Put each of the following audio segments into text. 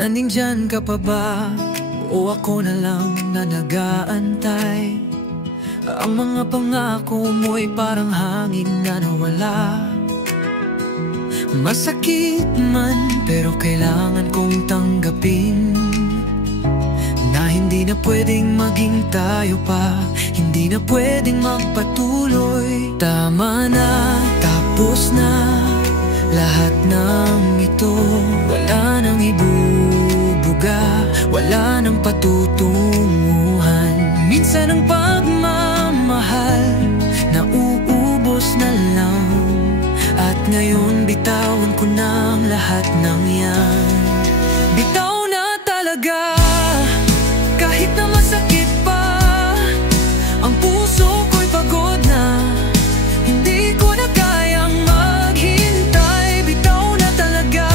Nandyan ka pa ba? O ako na lang na nag-aantay? Ang mga pangako mo'y parang hangin na nawala. Masakit man, pero kailangan kong tanggapin na hindi na pwedeng maging tayo pa, hindi na pwedeng magpatuloy. Tama na, tapos na lahat ng ito. Wala nang ibubuga, wala nang patutunguhan. Minsan ang pagmamahal nauubos na lang, at ngayon bitawan ko na ang lahat ng yan. Bitaw na talaga, kahit na masakit pa. Ang puso ko'y pagod na, hindi ko na kayang maghintay. Bitaw na talaga,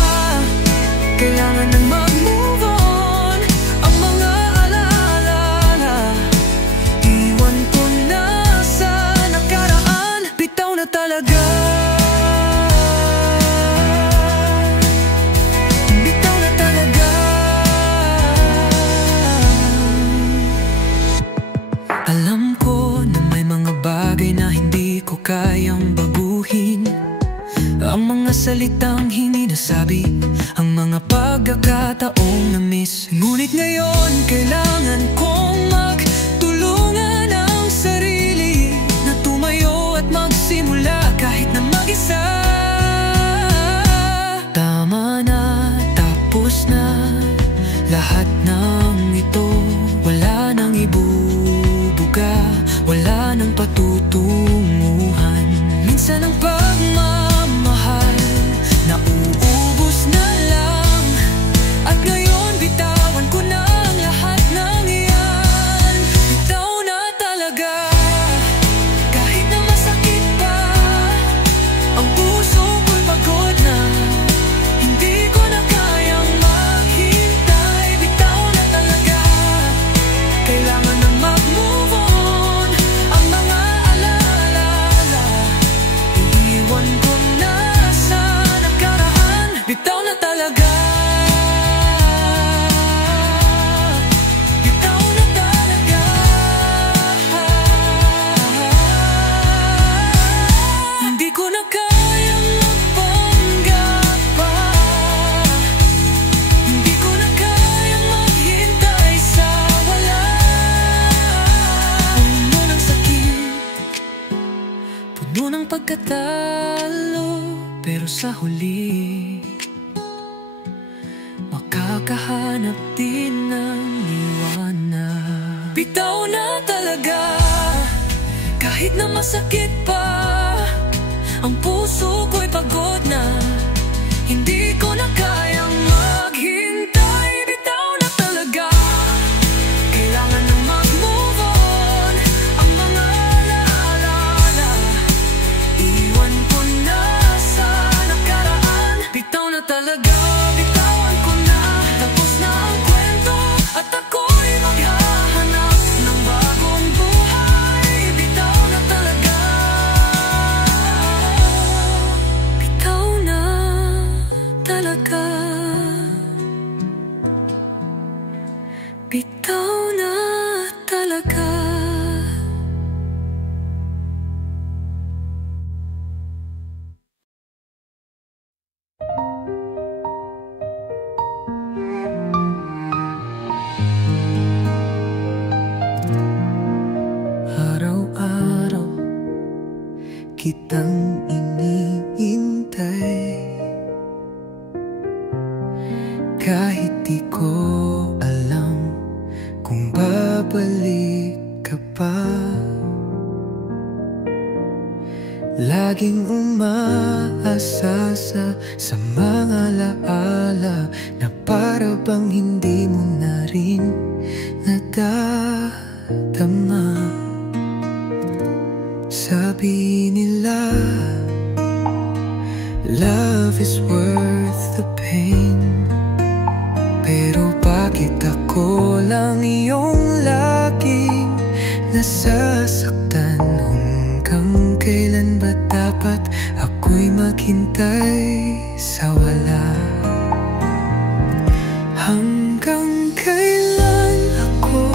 kailangan nang mag-move on. Ang mga alaala, iwan ko na sa nakaraan. Bitaw na talaga. Alam ko na may mga bagay na hindi ko kayang baguhin, ang mga salitang hindi nasabi, ang mga pagkakataong na-miss. Ngunit ngayon kailangan kong magtulungan ang sarili na tumayo at magsimula kahit na mag-isa. Tama na, tapos na lahat ng ito. Wala nang wala nang patutunguhan. Minsan ang pagmamahal nauubos na lang, at ngayon bitawan ko na ang lahat ng iyan. Bitaw na talaga, kahit na masakit pa. Ang puso ko'y pagod na, hindi ko na kayang maghintay. Bitaw na talaga, kailangan nang mag-move on. Bitaw na talaga, bitaw na talaga. Hindi ko na kayang magpanggap pa, hindi ko na kayang maghintay sa wala. Puno ng sakit, puno ng pagkatalo, pero sa huli makakahanap din ng liwanag. Bitaw na talaga, kahit na masakit pa. Ang puso ko'y pagod na, hindi ko na kayang maghintay. Bitaw na talaga, kailangan nang mag-move on. Ang mga alaala, iwan ko na sa nakaraan. Bitaw na talaga, at ako'y maghahanap ng bagong buhay. Bitaw na talaga, bitaw na talaga, bitaw na talaga. Kitang iniintay, kahit di ko alam kung babalik ka pa. Laging umaasa sa mga laala na para bang hindi mo na rin nadadama. Sabi nila, love is worth the pain. Pero bakit ako lang iyong laging nasasaktan? Hanggang kailan ba dapat ako'y maghintay sa wala? Hanggang kailan ako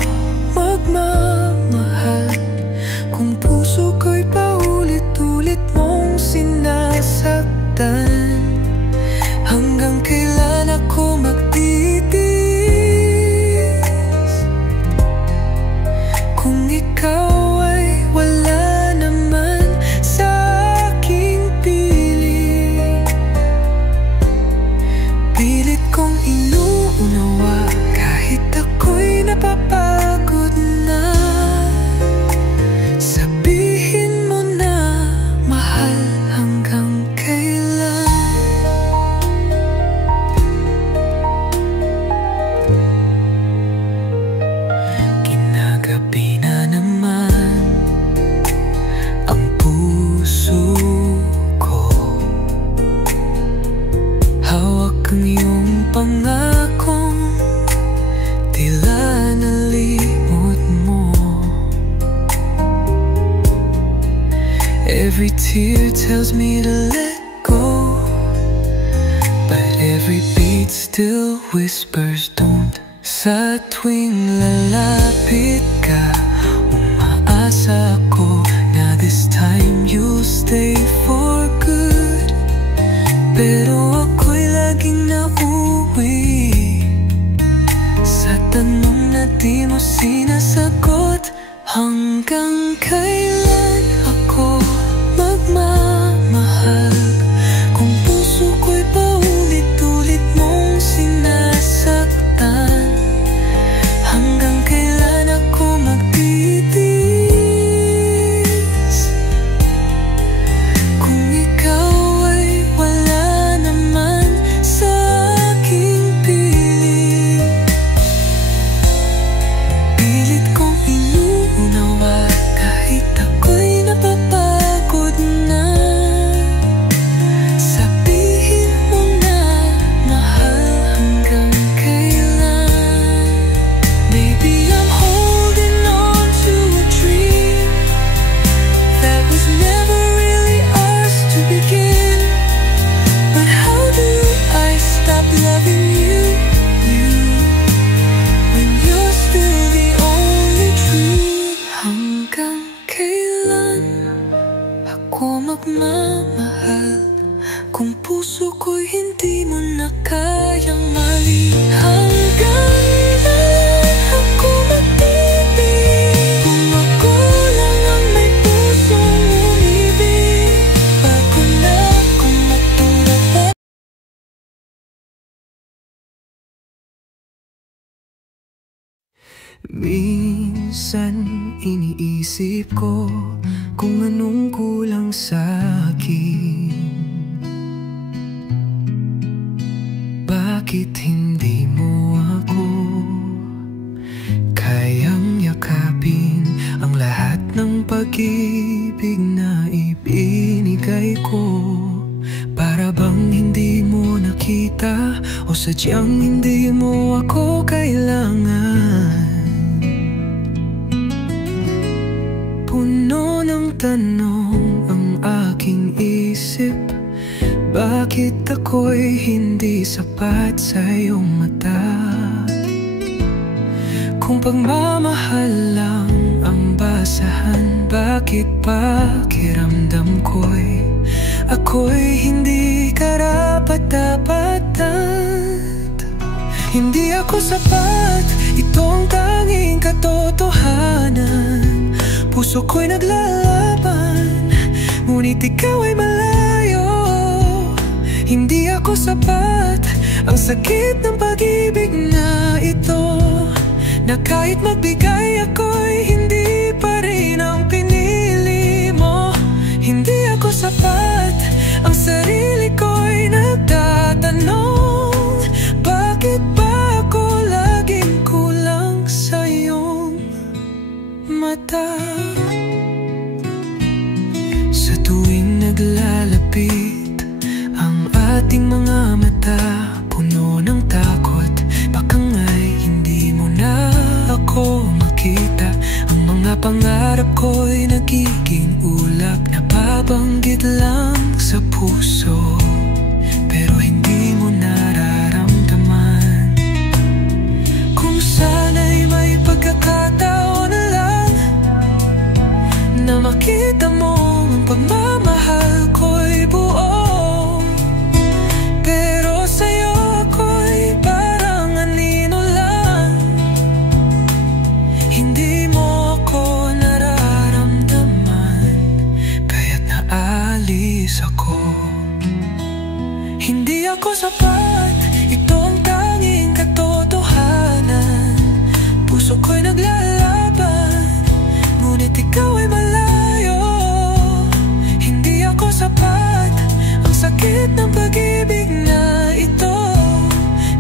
magmamahal kung puso ko'y paulit-ulit mong sinasaktan? Hanggang kailan ako magtitiis kung ikaw ay wala naman sa aking piling? Pilit kong inuunawa kahit ako'y napapagod na. Sabihin mo na mahal hanggang kailan. Ginagabi na naman ang puso ko. Hawak ang iyong pangakong tila nalimot mo. Every tear tells me to let go, but every beat still whispers don't. Sa tuwing lalapit ka, umaasa ako na this time you'll stay for good. Pero ako'y laging nauwi sa tanong na di mo sinasagot. Hanggang kailan ako magmamahal kung puso ko'y paulit-ulit mong sinasaktan? Hanggang kailan ako magtitiis kung ikaw ay wala naman sa aking piling? Pilit kong inuunawa kahit ako'y napapagod na. Sabihin mo na mahal hanggang kailan. Maybe I'm holding on to a dream that was never really ours to begin. But how do I stop loving you, when you're still the only truth? Hanggang kailan ako magmamahal kung puso ko'y hindi mo na kayang mali? Hanggang kailan ako magtitiis kung ako lang ang may pusong umibig? Bago na akong magtulad. Minsan iniisip ko kung anong kulang sa akin. Bakit hindi mo ako kayang yakapin ang lahat ng pag-ibig na ibinigay ko? Para bang hindi mo nakita o sadyang hindi mo ako kailangan? Puno ng tanong ang aking isip, bakit ako'y hindi sapat sa iyong mata? Kung pagmamahal lang ang basahan, bakit pakiramdam ako'y hindi karapat-dapat? Hindi ako sapat, ito ang tanging katotohanan. Puso ko'y naglalaban, ngunit ikaw ay malayo. Hindi ako sapat, ang sakit ng pag-ibig na ito, na kahit magbigay ako'y hindi pa rin ang pinili mo. Hindi ako sapat, ang sarili ko'y nagtatanong, bakit ba ako laging kulang sa iyong mata? Sa tuwing naglalapit ang ating mga mata, puno ng takot, baka nga'y hindi mo na ako makita. Ang mga pangarap ko'y nagiging ulap, nababanggit lang ako sapat, ito ang tanging katotohanan. Puso ko'y naglalaban, ngunit ikaw ay malayo. Hindi ako sapat, ang sakit ng pag-ibig na ito,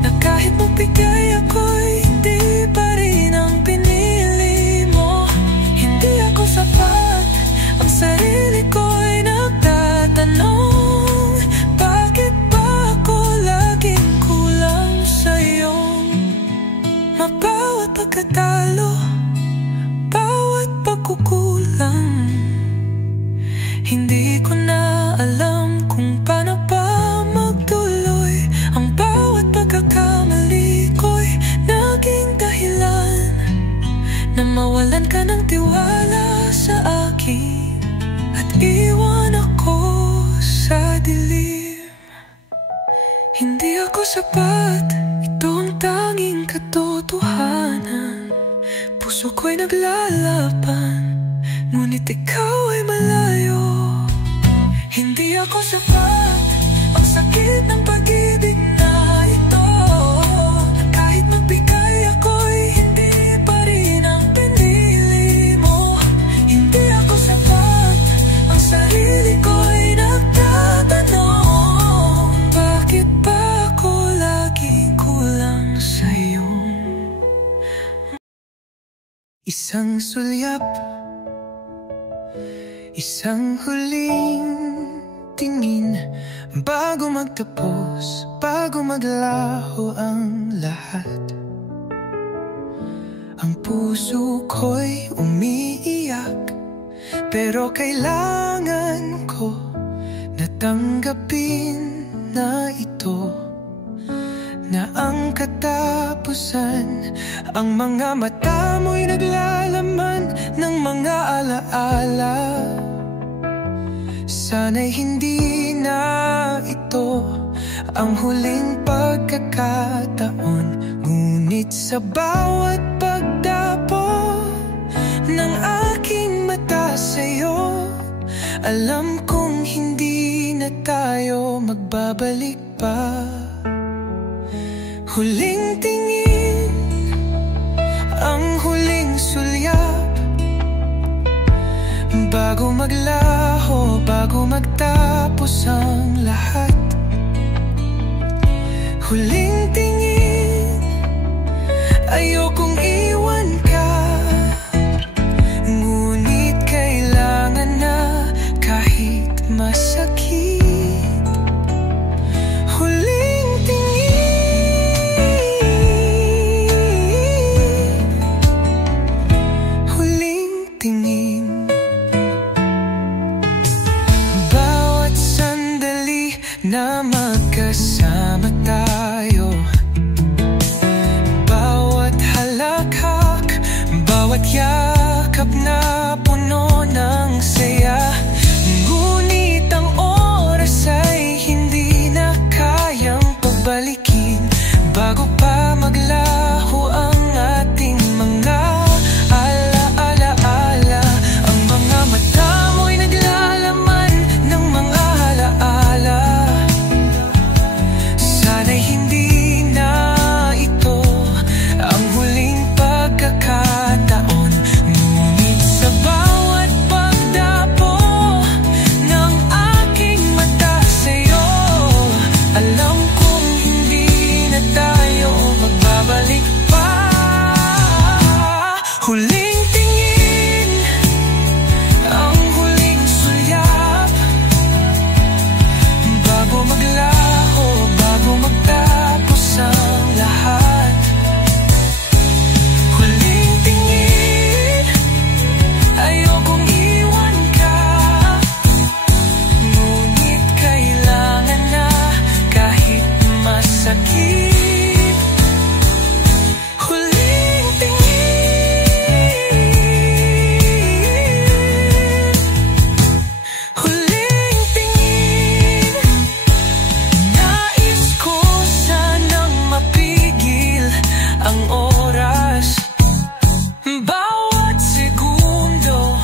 na kahit magbigay ako'y hindi pa rin ang pinili mo. Hindi ako sapat, ang sarili ko'y nagtatanong, bakit ba ako laging kulang sa'yo? Mabawat pagkatalo, bawat pagkukulang, hindi ko na alam kung paano pa magtuloy. Ang bawat pagkakamali ko'y naging dahilan na mawalan ka ng tiwala sa akin at iwan ako sa dilim. Hindi ako sapat, ito ang tanging katotohanan. Puso ko'y naglalaban, ngunit ikaw ay malayo. Hindi ako sapat, ang sakit ng pag-ibig na ito, na kahit magbigay ako'y hindi pa rin ang pinili mo. Hindi ako sapat, ang sarili ko'y nagtatanong, bakit ba ako laging kulang sa'yo? Isang sulyap, isang huling tingin, bago magtapos, bago maglaho ang lahat. Ang puso ko'y umiiyak, pero kailangan ko natanggapin na ito, na ang katapusan, ang mga mata mo'y naglalaman ng mga alaala. Sana'y hindi na ito ang huling pagkakataon, ngunit sa bawat pagdapo ng aking mata sa'yo, alam kong hindi na tayo magbabalik pa. Huling tingin, ang huling sulyap, bago maglaho, bago magtapos ang lahat. Huling tingin, ayokong iwan ka, ngunit kailangan na kahit masakit. Huling tingin, huling tingin. Bawat sandali na magkasama tayo, bawat halakhak, bawat yakap na puno ng saya, ngunit ang oras ay hindi na kayang pagbalikin. Bago pa maglaho ang ating mga alaala, ang mga mata mo'y naglalaman ng mga alaala. Sana'y hindi na ito ang huling pagkakataon, ngunit sa bawat pagdapo ng aking mata sa'yo, alam kong hindi na tayo magbabalik pa. Huling tingin, ang huling sulyap, bago maglaho, bago magtapos ang lahat. Huling tingin, ayokong iwan ka, ngunit kailangan na kahit masakit. Huling tingin, huling tingin. Nais ko sanang mapigil ang oras, bawat segundo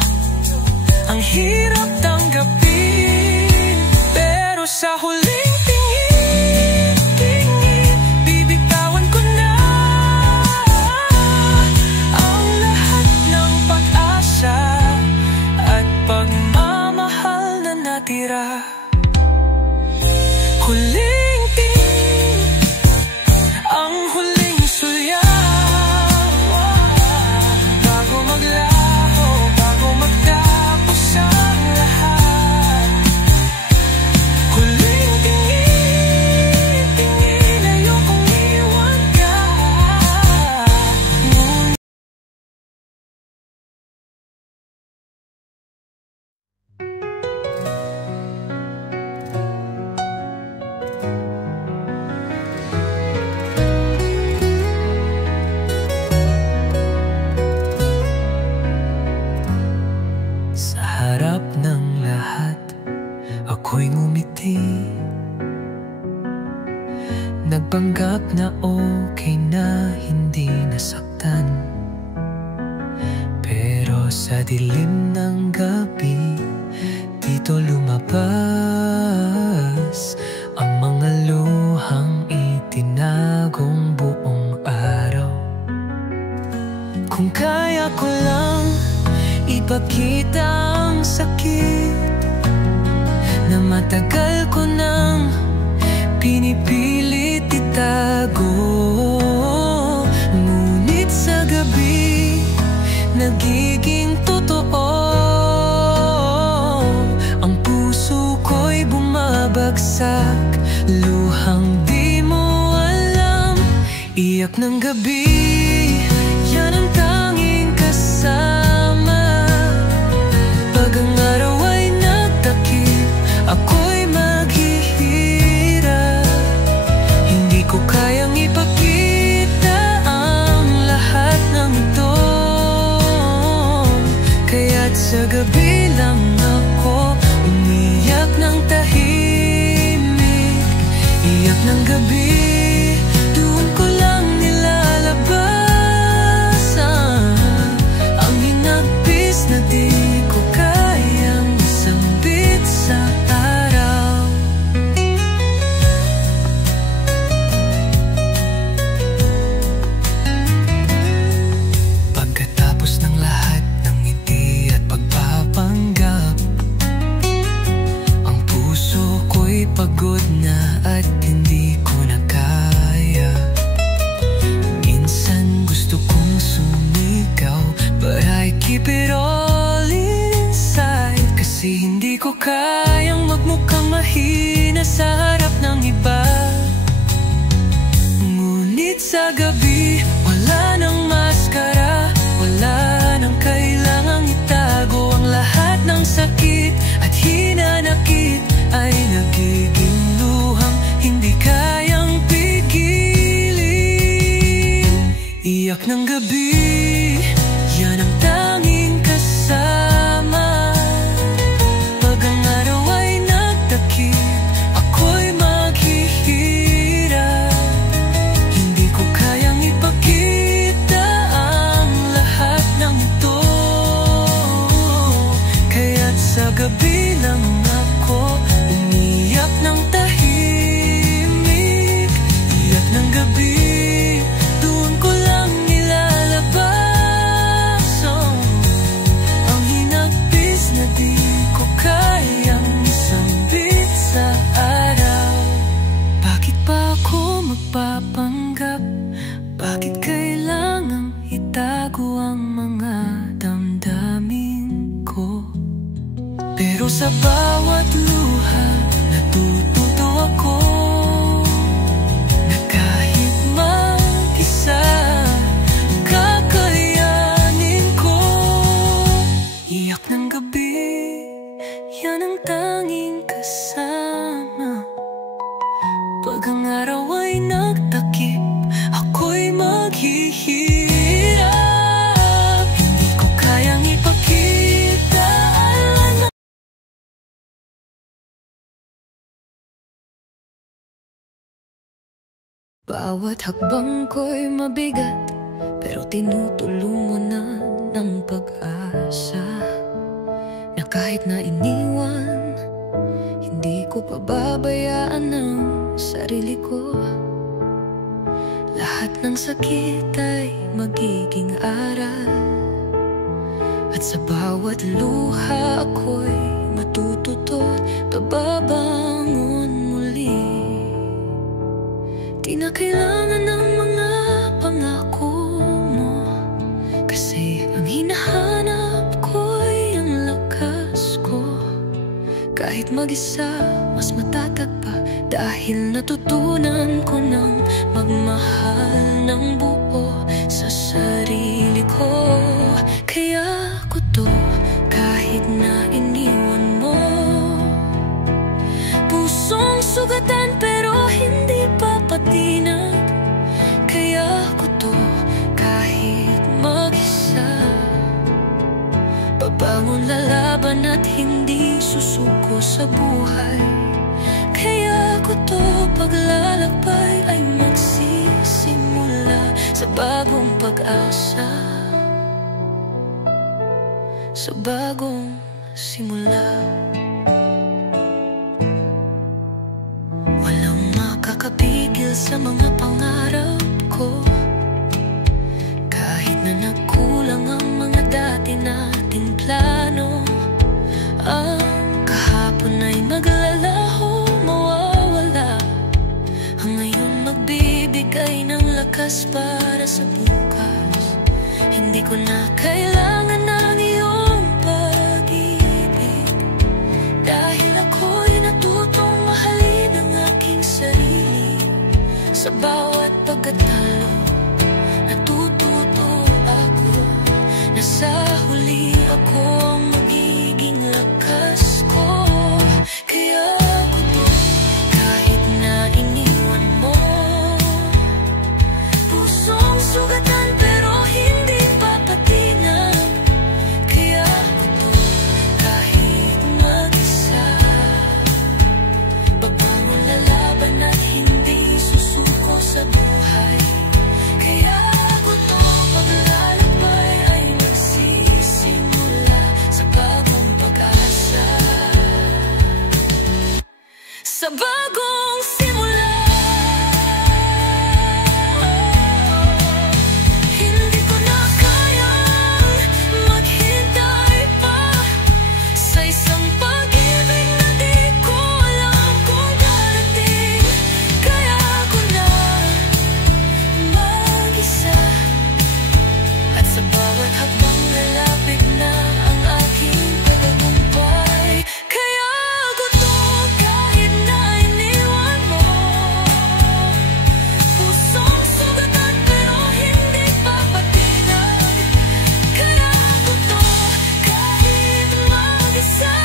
ang hirap tanggapin, pero sa huling tingin, Huling tingin, ang huling sulyaw, bago maglaho, bago magtapos ang lahat. Huling tingin, tingin, ayokong iwan ka. Sa harap ng lahat, ako'y ngumiti. Nagpanggap na okay na hindi nasaktan. Pero sa dilim ng gabi, dito lumabas ang mga luhang itinagong buong araw. Kung kaya ko lang ipakita ang sakit na matagal ko nang pinipilit itago, ngunit sa gabi nagiging totoo. Ang puso ko'y bumabagsak, luhang di mo alam. Iyak ng gabi, yan ang tanging kasama. Pag ang araw ay nagtakip, ako'y maghihirap. Hindi ko kayang ipakita ang lahat ng ito, kaya't sa gabi lang ako umiyak ng tahimik. Iyak ng gabi, doon ko lang nilalabasan ang hinagpis na di ko kayang isambit sa araw. Pagkatapos ng lahat ng ngiti at pagpapanggap, ang puso ko'y pagod na at hindi ko na kaya. Minsan gusto kong sumigaw, but I keep it all inside. Kasi hindi ko kayang magmukhang mahina sa harap ng iba. Ngunit sa gabi, wala nang maskara, wala nang kailangang itago. Ang lahat ng sakit at hinanakit ay nagiging luhang hindi kayang pigilin. Iyak ng gabi, yan ang tanging kasama. Pag ang araw ay nagtakip, ako'y maghihirap. Hindi ko kayang ipakita ang lahat ng ito, kaya't sa gabi lang ako umiyak ng tahimik. Iyak ng gabi, doon ko lang nilalabas ang hinagpis na di ko kayang isambit sa araw. Bakit pa ako magpapanggap? Bakit kailangang itago ang mga damdamin ko? Pero sa bawat luha, natututo ako na kahit mag-isa, kakayanin ko. Iyak ng gabi, yan ang tanging kasama. Pag ang araw ay nagtakip, ako'y maghihirap. Hindi ko kayang ipakita ang bawat hakbang ko'y mabigat, pero tinutulungan na ng pag-asa. Na kahit na iniwan, hindi ko pababayaan ang sarili ko. Lahat ng sakit ay magiging aral, at sa bawat luha ako'y matututo at bababangon muli. dahil natutunan ko ng magmahal ng buo sa sarili ko. Kaya ko to kahit na iniwan mo. Pusong sugatan pero hindi papatinag. Kaya ko to kahit mag-isa. Babangon, lalaban at hindi susuko sa buhay. Kaya ko to paglalakbay ay magsisimula sa bagong pag-asa, sa bagong simula. Walang makakapigil sa mga pangarap ko, kahit na nagkulang ang mga dati nating plano. Ang kahapon ay maglalaho, mawawala. Ang ngayon magbibigay ng lakas para sa bukas. Hindi ko na kailangan ng iyong pag-ibig, dahil ako'y natutong mahalin ang aking sarili. Sa bawat pagkatalo natututo ako na sa huli ako ang magiging lakas ko. Kaya ako to kahit na iniwan mo. Pusong sugatan pero hindi papatinag. Kaya ako to kahit mag-isa. Babangon, lalaban at hindi susuko sa buhay. Kaya ako to paglalakbay ay magsisimula sa bagong pag-asa, sa bagong simula. Hindi ko na kayang maghintay pa sa isang pag-ibig na di ko alam kung darating. Kaya ako na mag-isa, at sa bawat hakbang lalapit na ang aking pagtagumpay. Kaya ako to kahit na iniwan mo. Pusong sugatan pero hindi papatinag. Kaya ako to kahit mag-isa.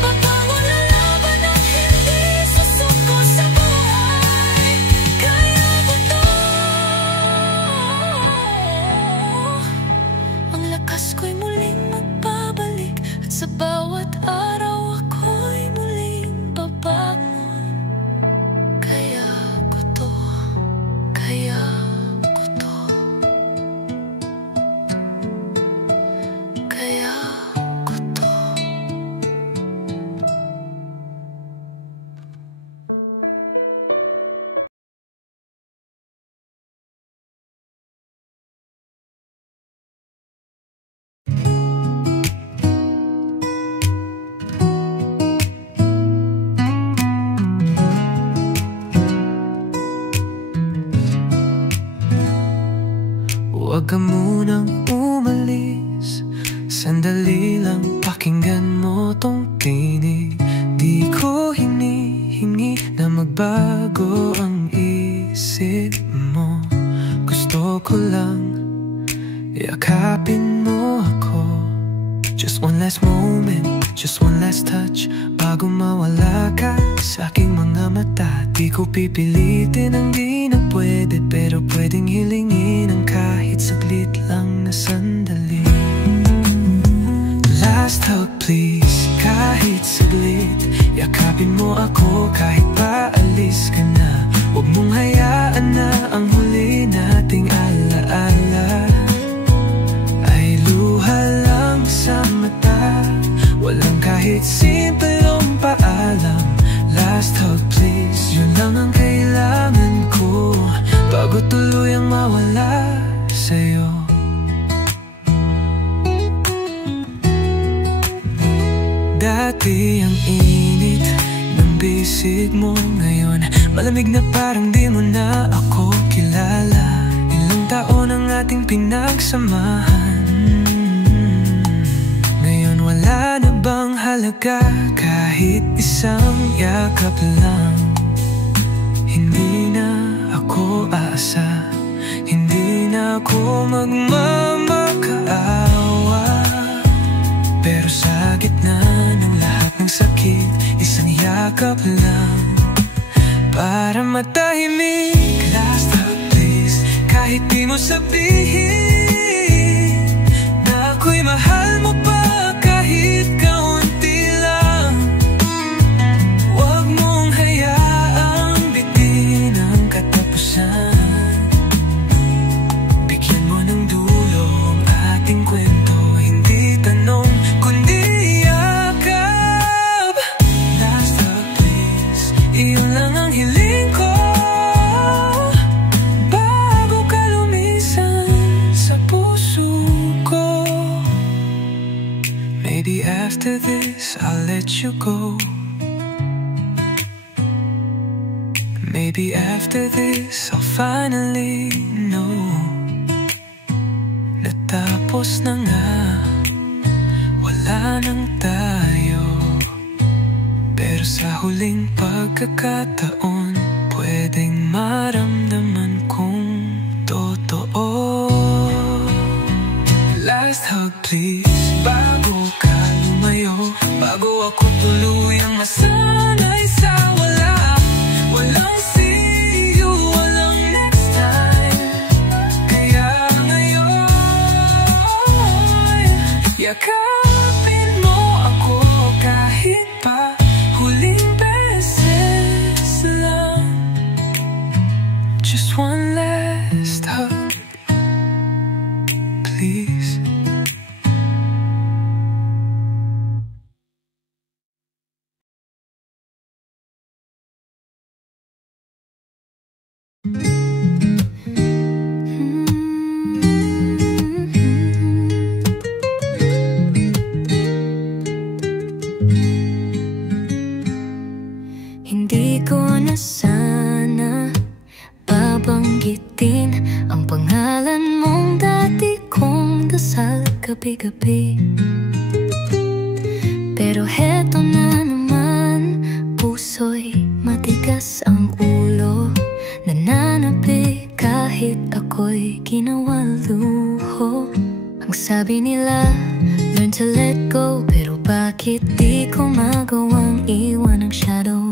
Babangon, lalaban at hindi susuko sa buhay. Kaya ako to. Ang lakas ko'y muling magbabalik, at sa bawat araw ako'y muling babangon. Kaya ko to, kaya ko to, kaya ko to. Huwag ka munang umalis, sandali lang pakinggan mo tong tinig. Di ko hinihingi na magbago ang isip mo. Gusto ko lang yakapin mo ako. Just one last moment, just one last touch, bago mawala ka sa aking mga mata. Di ko pipilitin ang di na pwede, pero pwedeng hilingin ang kahit saglit lang na sandali. Last hug please, kahit saglit. Yakapin mo ako kahit paalis ka na. Huwag mong hayaan na ang huli nating alaala ay luha lang sa mata. Walang kahit simpleng paalam. Last hug please, yun lang ang kailangan ko bago tuluyang mawala sa'yo. Dati ang init ng bisig mo, ngayon malamig na parang di mo na ako kilala. Ilang taon ang ating pinagsamahan, ngayon wala Wala na bang halaga kahit isang yakap lang? Hindi na ako aasa, hindi na ako magmamakaawa. Pero sa gitna ng lahat ng sakit, isang yakap lang para matahimik. Last hug please, kahit di mo sabihin na ako'y mahal mo pa kahit kaunti lang. Huwag mong hayaang bitin ang katapusan. Bigyan mo ng dulo ang ating kwento, hindi tanong kundi yakap. Last hug please, iyon lang ang hiling ko bago ka lumisan sa puso ko. Maybe after this I'll let you go. Maybe after this I'll finally know. Natapos na nga, wala nang tayo. Pero sa huling pagkakataon, pwedeng maramdaman kong totoo. Last hug please, bago ka lumayo, bago ako tuluyang masanay sa wala. Walang see you, walang next time. Kaya ngayon, yakapin mo ako kahit pa huling beses lang. Just one last hug, please. Hindi ko na sana babanggitin ang pangalan mong dati kong dasal gabi-gabi. Pero heto na naman, puso'y matigas ang ulo, nananabi kahit ako'y ginawa luho. Ang sabi nila, learn to let go, pero bakit di ko magawang iwan ang shadow?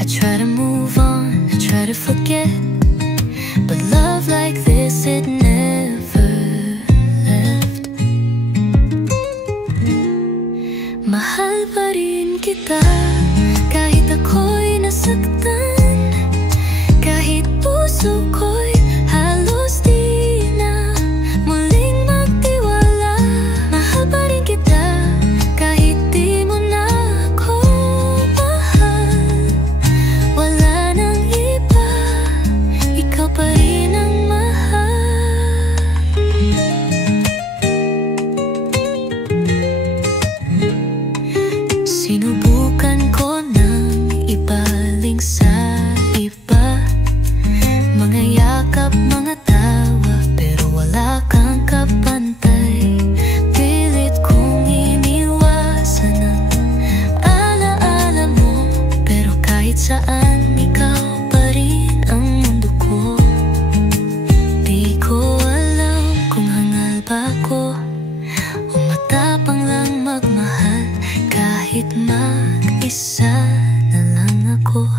I try to move on, I try to forget, but love like this, it never left. Mahal pa rin kita kahit ako'y nasaktan, kahit puso ko'y halos di na muling magtiwala. Mahal pa rin kita kahit di mo na ako mahal. Wala nang iba, ikaw pa rin ang mahal. Sinubukan ko nang ibaling sa iba, mga yakap, mga tawa, pero wala kang kapantay. Pilit kong iniwasan ang alaala mo, pero kahit saan, ikaw pa rin ang mundo ko. Di ko alam kung hangal ba ko o matapang lang magmahal, kahit mag-isa na lang ako.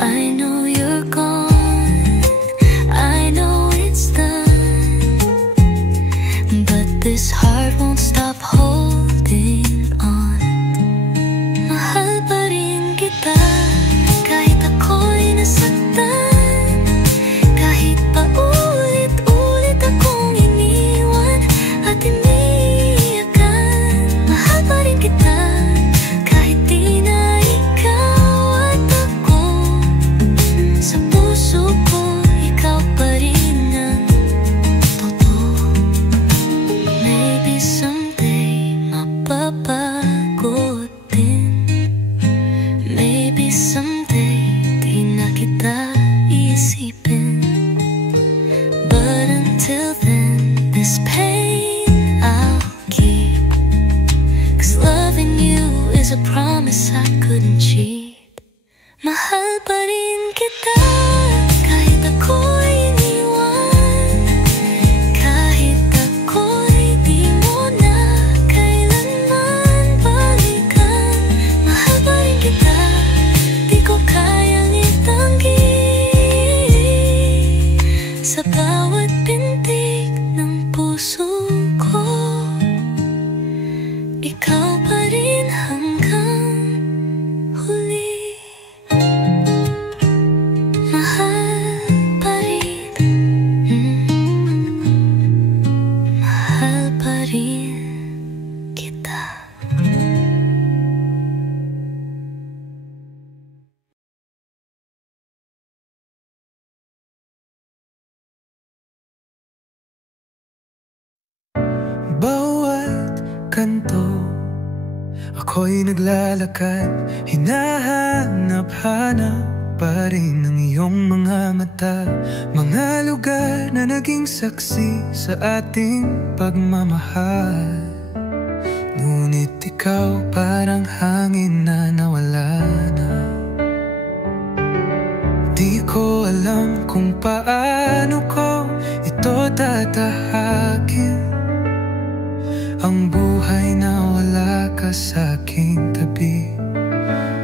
I know you're gone, I know it's done, but this heart won't stop holding on. Mahal pa rin kita kahit ako'y nasaktan, kahit pa ulit-ulit akong iniwan at iniyakan. Mahal pa rin kita kahit di There's a promise I couldn't cheat. Mahal pa rin kita kahit ako'y iniwan, kahit ako'y di mo na kailanman balikan. Mahal pa rin kita, di ko kayang itanggi. Sa bawat pintig ng puso ko, ikaw pa rin hanggang huli. Mahal pa rin, mahal pa rin kita. Bawat kanto, ako'y naglalakad, hinahanap-hanap pa rin ang iyong mga mata. Mga lugar na naging saksi sa ating pagmamahal. Ngunit ikaw parang hangin na nawala na. Di ko alam kung paano ko ito tatahakin, ang buhay na wala ka sa aking tabi.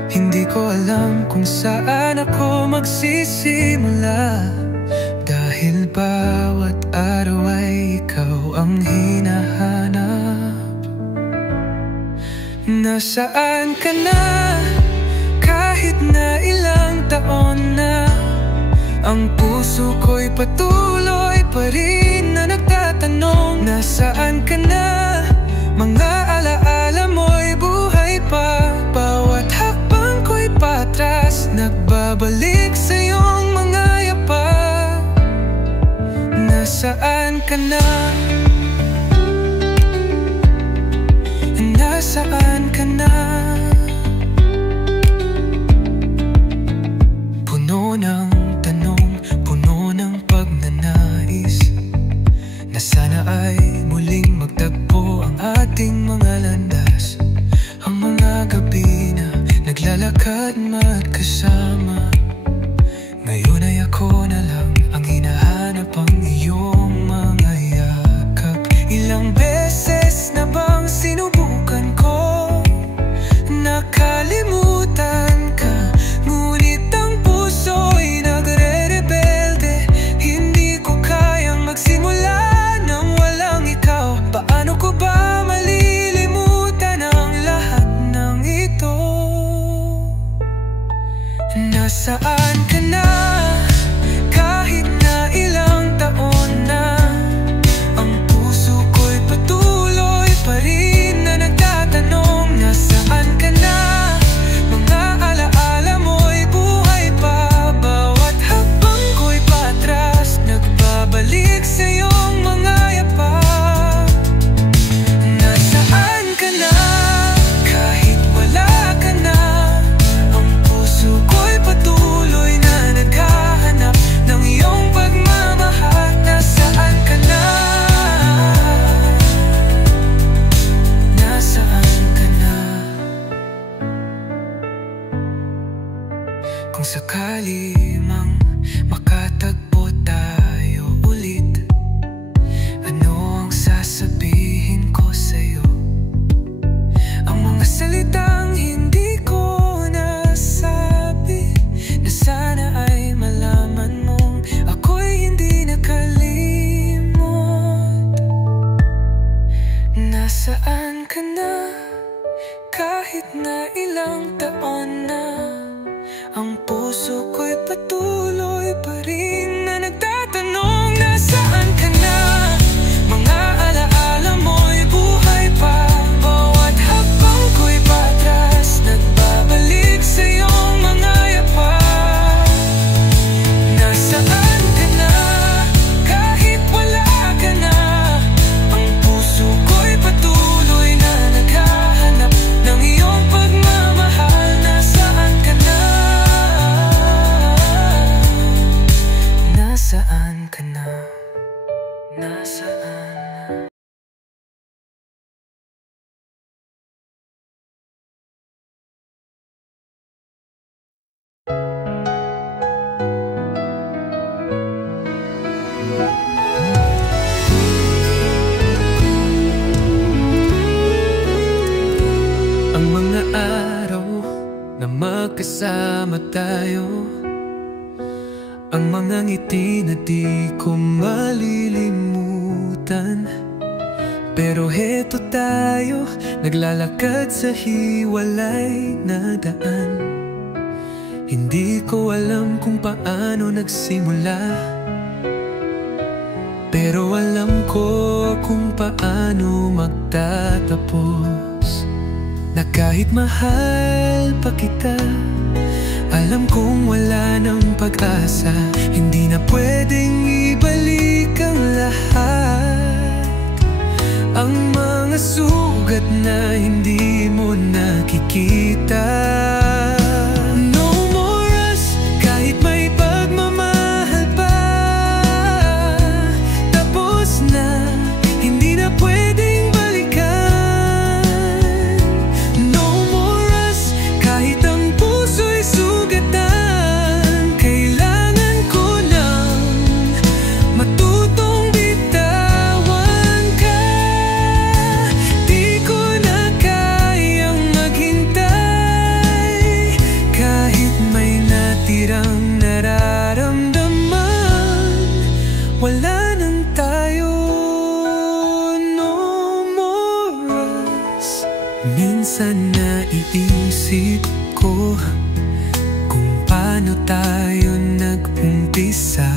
Hindi ko alam kung saan ako magsisimula, dahil bawat araw ay ikaw ang hinahanap. Nasaan ka na? Kahit na ilang taon na, ang puso ko'y patuloy pa rin na nagtatanong. Nasaan ka na? Mga alaala mo'y buhay pa, bawat hakbang ko'y patras, nagbabalik sa iyong mga yapak. Nasaan ka na? Nasaan ka na? Puno ng tanong, puno ng pagnanais, na sana ay muling magtagpo ang ating mga landas. Ang mga gabi na naglalakad magkasama, ngayon ay ako na lang ang hinahanap, ang iyong mga yakap. Ilang beses na bang sinubukan ko nakalimutan ka, ngunit ang puso'y nagre-rebelde. Hindi ko kayang magsimula nang walang ikaw. Paano ko ba malilimutan ang lahat ng ito? Nasaan ka na? Kahit na ilang taon na, ang puso ko'y patuloy pa rin na nagtatanong. Nasaan ka na? Mga alaala mo'y buhay pa, bawat hakbang ko'y patras, nagbabalik sa iyong mga yapak. Nasaan ka na? Kahit wala ka na, ang puso ko'y patuloy na naghahanap ng iyong pagmamahal. Nasaan ka na? Nasaan ka na? Kung sakali mang makatagpo tayo ulit, ano ang sasabihin ko sa'yo? Ang mga salitang hindi ko nasabi, na sana ay malaman mong ako'y hindi nakalimot. Nasaan ka na? Kahit na ilang taon na, ang puso ko'y patuloy pa rin na nagtatanong. Nasaan ka na? Mga alaala mo'y buhay pa, bawat hakbang ko'y patras, nagbabalik sa iyong mga yapak. Nasaan ka na? Kahit wala ka na, ang puso ko'y patuloy na naghahanap ng iyong pagmamahal. Nasaan ka na? magkasama tayo. Ang mga ngiti na di ko malilimutan. Pero heto tayo, naglalakad sa hiwalay na daan. Hindi ko alam kung paano nagsimula, pero alam ko kung paano magtatapos. Na kahit mahal pa kita, alam kong wala ng pag-asa. Hindi na pwedeng ibalik ang lahat. Ang mga sugat na hindi mo nakikita. No more us, kahit may pagmamahal pa. Tapos na, hindi na pwedeng balikan. No more us, kahit ang puso'y sugatan. Kailangan ko nang matutong bitawan ka. Di ko na kayang maghintay. Kahit may natirang nararamdaman, wala nang tayo. No more us. Minsan naiisip ko kung paano tayo nag-umpisa.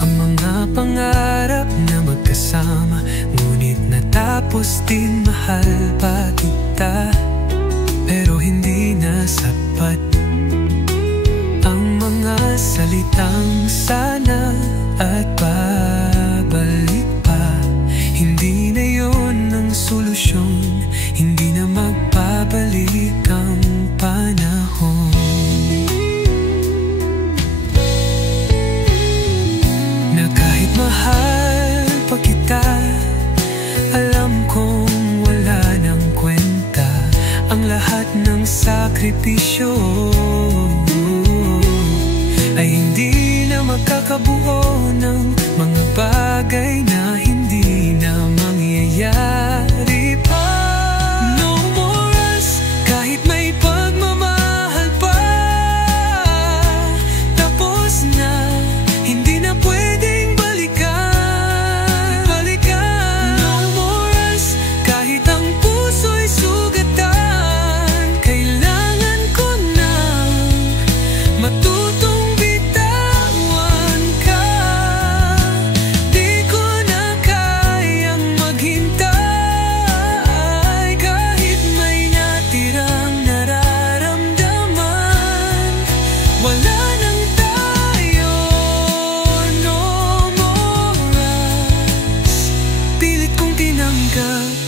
Ang mga pangarap na magkasama, ngunit natapos din mahal pa kita. Pero hindi na sapat ang mga salitang sana at babalik pa. Hindi na yon ang solusyon, hindi na magbabalik ang panahon. Na kahit mahal pa kita, alam kong wala nang kwenta ang lahat ng sakripisyo. Ay hindi na makakabuo ng mga bagay na hindi na mangyayari pa. No more us, kahit may pagmamahal pa. Tapos na, hindi na pwedeng balikan. No more us, kahit ang puso'y sugatan. Kailangan ko nang matutong bitawan ka. Di ko na kayang maghintay. Kahit may natirang nararamdaman, wala nang tayo. No more us. Pilit kong tinanggap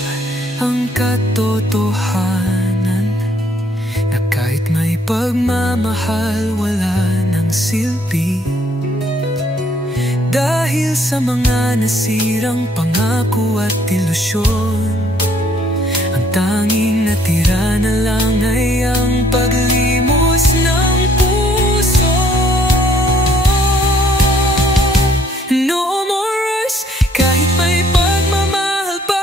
ang katotohanan na kahit may pagmamahal, wala nang silbi. Dahil sa mga nasirang pangako at ilusyon, ang tanging natira na lang ay ang paglimos ng puso. No more us, kahit may pagmamahal pa.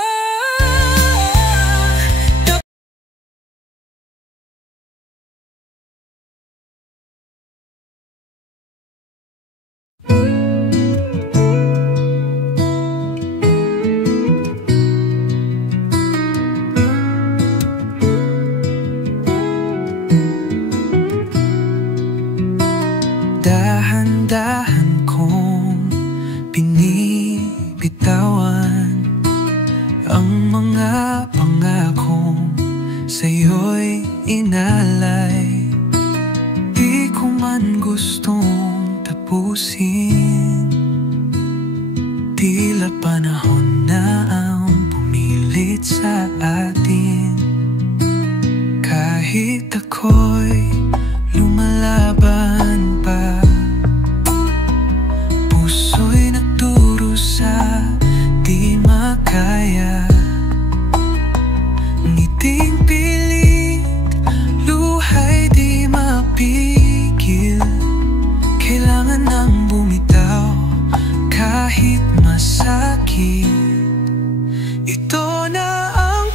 Dahan-dahan kong binibitawan ang mga pangakong sa'yo'y inalay. Di ko man gustong tapusin, tila panahon na ang pumilit sa atin. Kahit ako'y lumalaban pa, puso'y nagdurusa, di makaya. Ngiting pilit, luhay di mapigil. Kailangan nang bumitaw kahit masakit. Ito na ang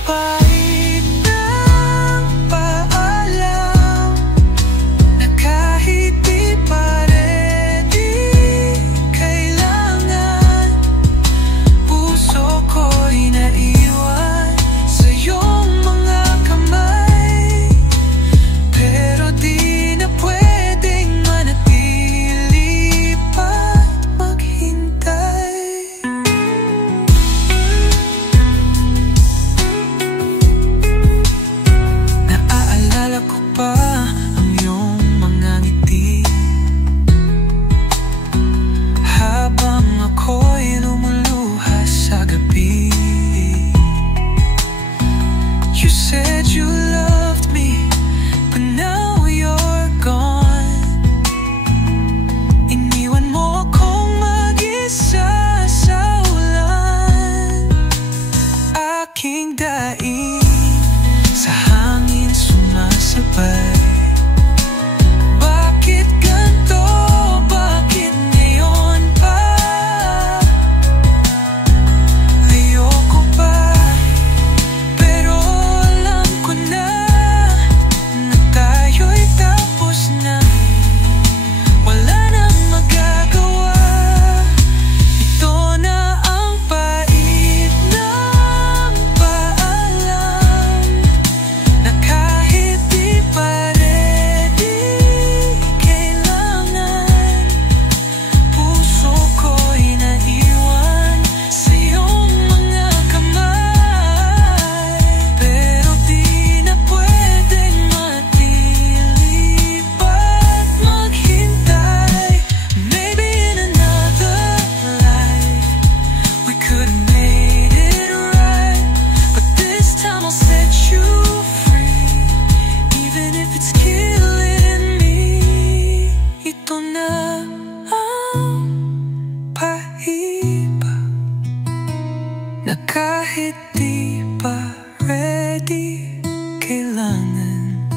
na kahit di pa ready, kailangan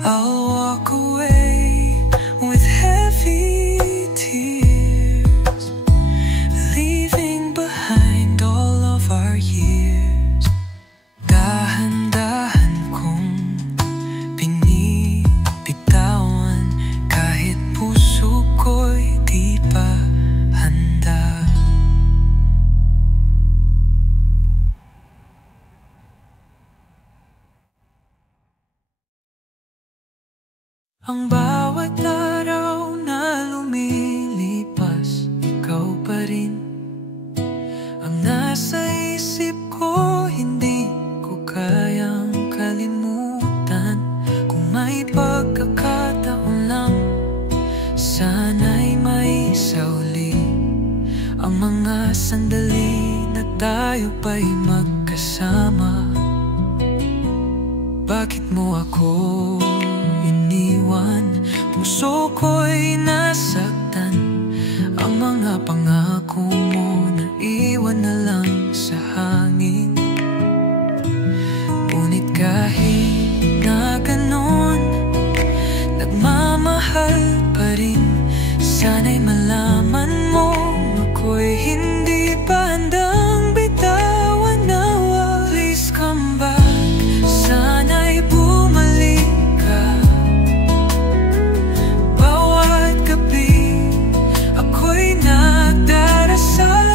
I'll walk away with heavy tears, leaving behind all of our years. Dahan-dahan kong binibitawan kahit puso ko'y di pa handa. Ang bawat araw na lumilipas, ikaw pa rin ang nasa isip ko. Hindi ko kayang kalimutan. Kung may pagkakataon lang, sana'y may sauli ang mga sandali na tayo pa'y magkasama. Bakit mo ako iniwan? Puso ko'y nasaktan. Ang mga pangako mo naiwan na lang sa hangin. Ngunit kahit na ganon, nagmamahal pa rin. Sana'y malaman mo, ako'y hindi pa handang bitawan nawa. Please come back, sana'y bumalik ka. Bawat gabi ako'y nagdarasal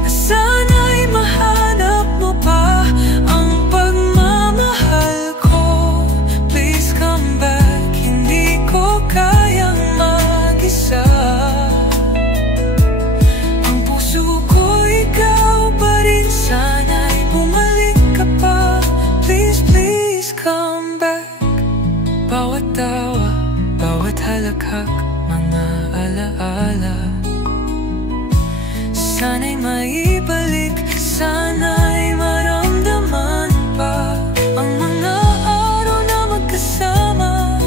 na sana'y mahanap mo pa ang pagmamahal ko. Please come back, hindi ko kayang mag-isa. Ang puso ko ikaw pa rin, sana'y bumalik ka pa. Please, please come back. Bawat tawa, bawat halakhak, mga alaala, sana'y maibalik, sana'y maramdaman pa ang mga araw na magkasama,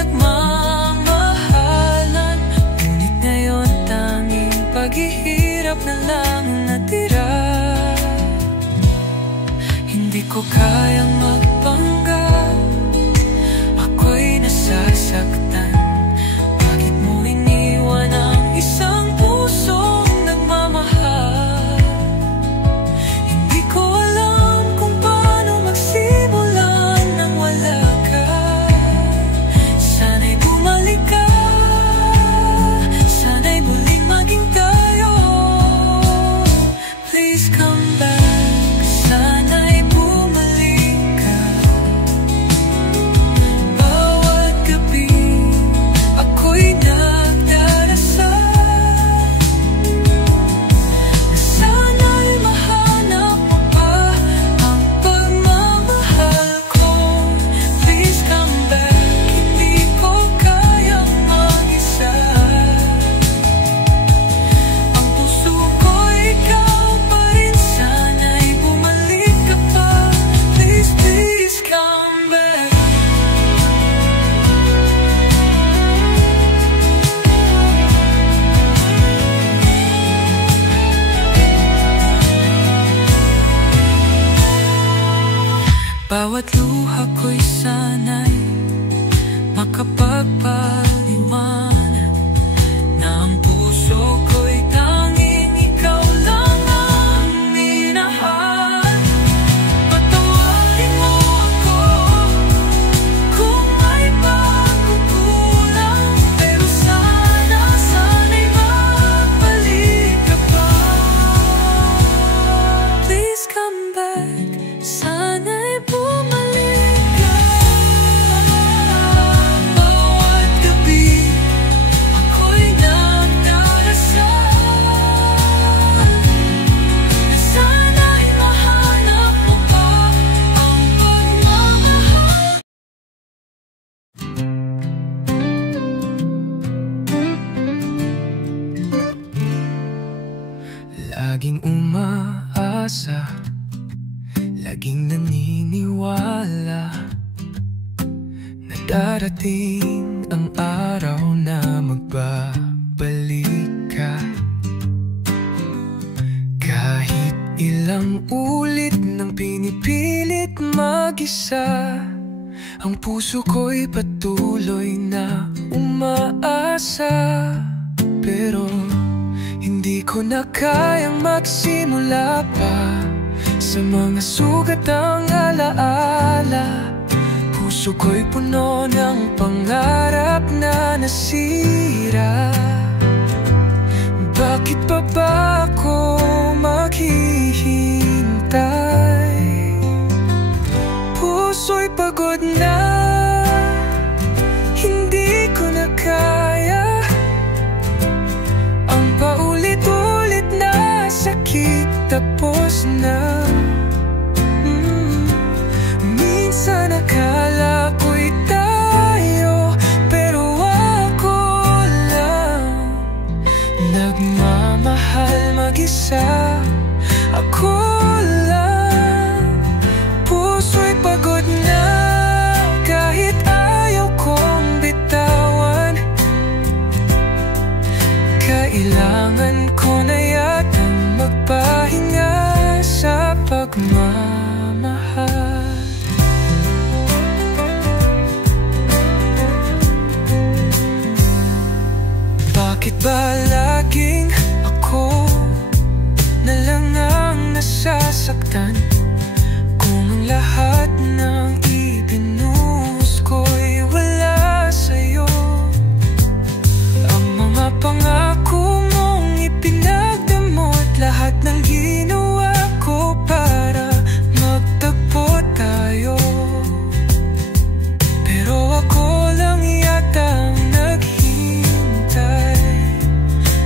nagmamahalan. Ngunit ngayon tanging paghihirap na lang natira. Hindi ko kayang magpanggap, ako'y nasasaktan. Bakit mo iniwan ang isang pusong nagmamahal? Hindi ko alam kung paano magsimulan nang wala ka. Sana'y bumalik ka, sana'y muling maging tayo. Please come back, sana'y bumalik ka. Bawat gabi ako'y nagdarasal na sana'y mahanap mo pa ang pagmamahal ko. Please come back, hindi ko kayang mag-isa. Ang puso ko ikaw pa rin, sana'y bumalik ka pa. Please, please come back. Bawat luha ko'y sana'y makapagpaliwanag na ang puso ko'y tanging ikaw lang ang minahal. Patawarin mo ako kung may pagkukulang, pero sana'y magbalik ka pa. Please come back, sana'y bumalik ka. Bawat gabi ako'y nagdarasal na sana'y mahanap mo pa ang pagmamahal. Laging umaasa, laging naniniwala na darating ang araw na magbabalik ka. Ilang ulit nang pinipilit mag-isa, ang puso ko'y patuloy na umaasa. Pero hindi ko na kayang magsimula pa, sa mga sugat ang alaala. Puso ko'y puno ng pangarap na nasira. Bakit pa ba ako maghihintay? Puso'y pagod na, hindi ko na kaya ang paulit-ulit na sakit tapos na. Minsan akala ko'y tayo, pero ako lang nagmamahal mag-isa. Ako lang, puso'y pagod na, kahit ayaw kong bitawan. Kailangan ko na yatang magpahinga sa pagmamahal. Bakit ba laging ako na lang ang nasasaktan, kung ang lahat ng ibinuhos ko'y wala sa'yo? Ang mga pangako mong ipinagdamot, lahat ng ginawa ko para magtagpo tayo. Pero ako lang yatang naghihintay,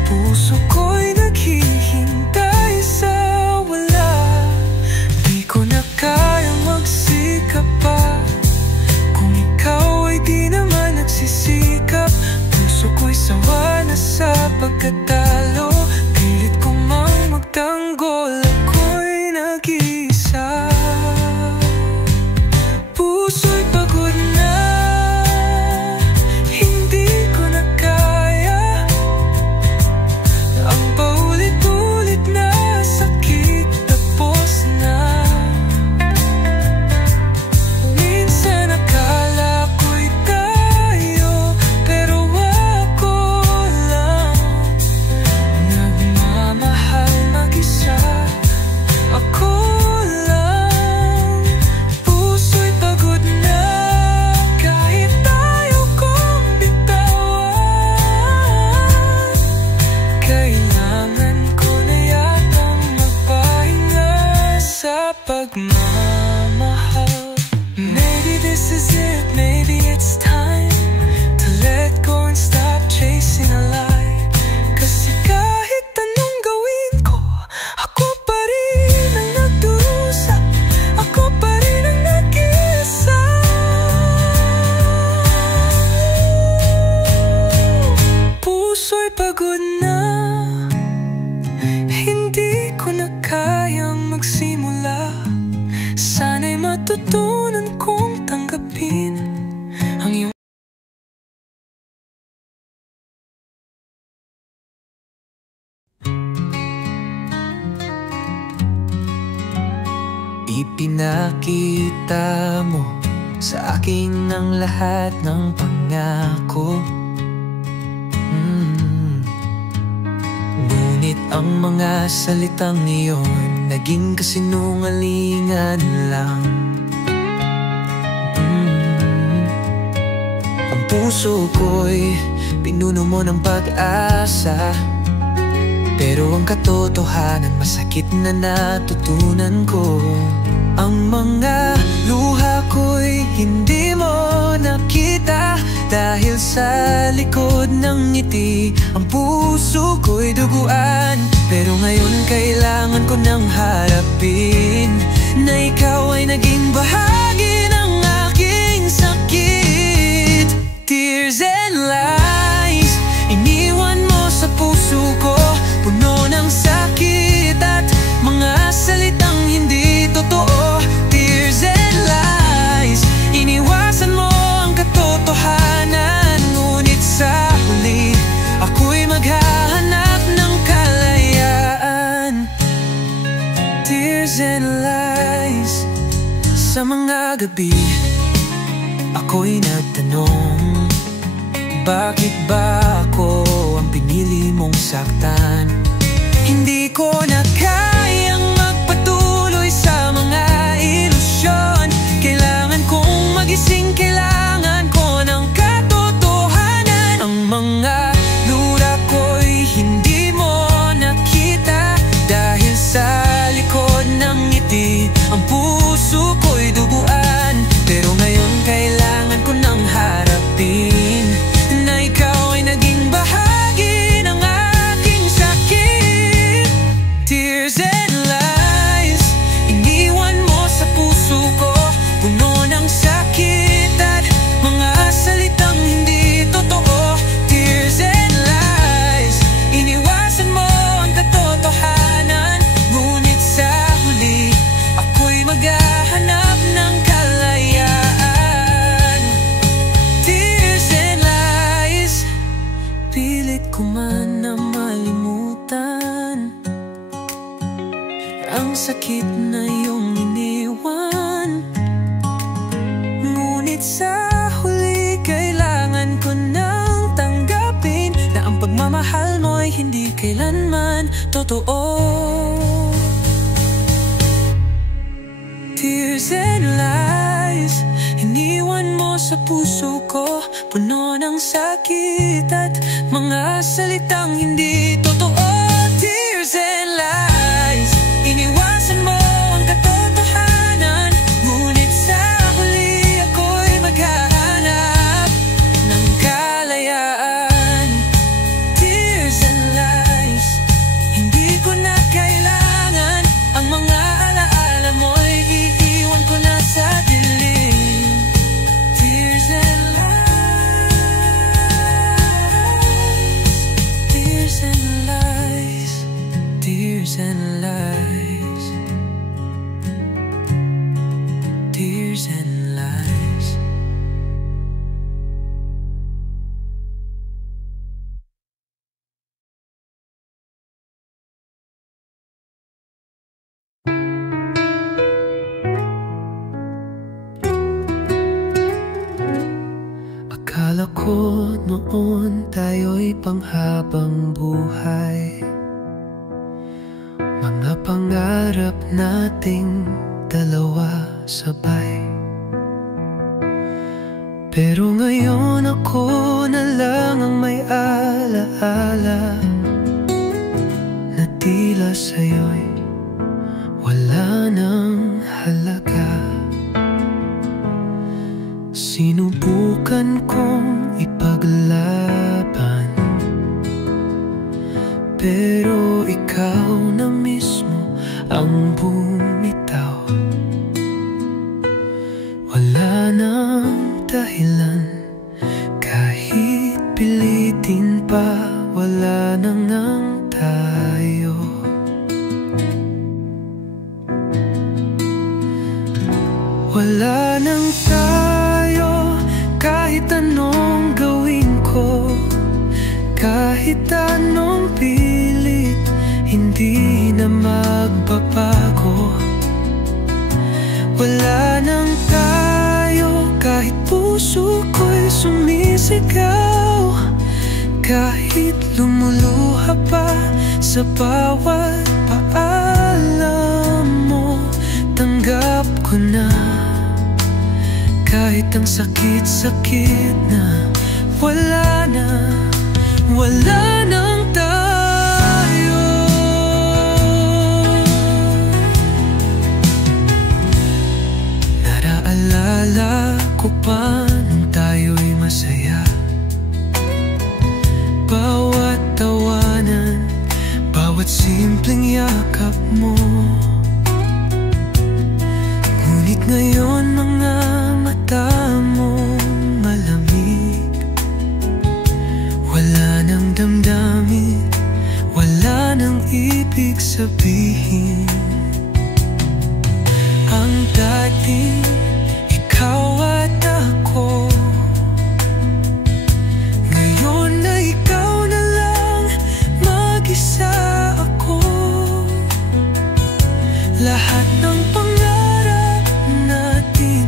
puso ko'y naghihintay sa wala. Di ko na kayang magsikap pa, kung ikaw ay di naman nagsisikap. Puso ko'y sawa na sa pagkatalo, pilit ko mang magtanggol, ako'y nag-iisa. Puso'y pagod na, hindi ko na kaya ang paulit-ulit na sakit tapos na. Minsan akala ko'y tayo, pero ako lang nagmamahal mag-isa. Ako lang, puso'y pagod na, kahit ayaw kong bitawan. Kailangan ko na yatang magpahinga sa pagmamahal. Maybe this is it, maybe it's time to let go and stop chasing a lie. Kasi kahit anong gawin ko, ako pa rin ang nagdusa, ako pa rin ang nag-iisa. Puso'y pagod na, hindi ko na kayang magsimula. Sana'y matutunan kong tanggapin ang iyong ipinakita mo sa akin ang lahat ng pangako. Ngunit ang mga salitang iyon naging kasinungalingan lang. Ang puso ko'y pinuno mo ng pag-asa, pero ang katotohanan masakit na natutunan ko. Ang mga luha ko'y hindi mo nakita, dahil sa likod ng ngiti ang puso ko'y duguan. Pero ngayon kailangan ko nang harapin na ikaw ay naging bahagi ng aking sakit. Tears and lies, iniwan mo sa puso ko, puno ng sakit at mga salitang hindi totoo. Tears and lies, iniwasan mo ang katotohanan, ngunit sa huli ako'y maghahanap ng kalayaan. Tears kagabi ako'y nagtanong, bakit ba ako ang pinili mong saktan? Hindi ko na kayang magpatuloy sa mga ilusyon. Kailangan kong magising, kailangan ko ng katotohanan. Ang mga lura ko'y hindi mo nakita, dahil sa likod ng ngiti ang puso ko'y duguan. Pero ngayon kailangan ko nang harapin na ikaw ay naging bahagi ng aking sakit. Tears and lies, iniwan mo sa puso ko, puno ng sakit at mga salitang hindi totoo. Tears and lies, iniwasan mo ang katotohanan, ngunit sa huli ako'y maghahanap ng kalayaan. Tears and lies, pilit ko man na malimutan ang sakit na iyong iniwan, ngunit sa huli kailangan ko nang tanggapin na ang pagmamahal mo'y hindi kailanman totoo. Tears and lies, iniwan mo sa puso ko, puno ng sakit at mga salitang hindi totoo. Tears and lies, iniwasan mo ang katotohanan, ngunit sa huli ako'y maghahanap ng kalayaan. Tears and lies, hindi ko na kailangan ang mga alaala mo'y iiwan ko na sa dilim. Tears and lies, tears and lies, tears and lies, tears and lies. Akala ko noon tayo'y panghabang buhay, mga pangarap nating dalawa sabay. Pero ngayon ako na lang ang may alaala, na tila sa'yo'y wala nang halaga. Sinubukan kong ipaglaban, pero ikaw na mismo ang bumitaw. Wala nang dahilan, kahit pilitin pa, wala nang ang tayo. Wala nang tayo, kahit anong gawin ko, kahit anong pilit, hindi na magbabago. Wala nang tayo, kahit puso ko'y sumisigaw, kahit lumuluha pa sa bawat paalam mo, tanggap ko na. Kahit ang sakit-sakit na, wala na, wala nang tayo. Naraalala ko pa nung tayo'y masaya, bawat tawanan, bawat simpleng yakap mo. Ngunit ngayon mga mata mong malamig, wala nang damdamin, wala nang ibig sabihin. Ang dating ikaw at ako, ngayon na ikaw na lang, mag-isa ako. Lahat ng pangarap natin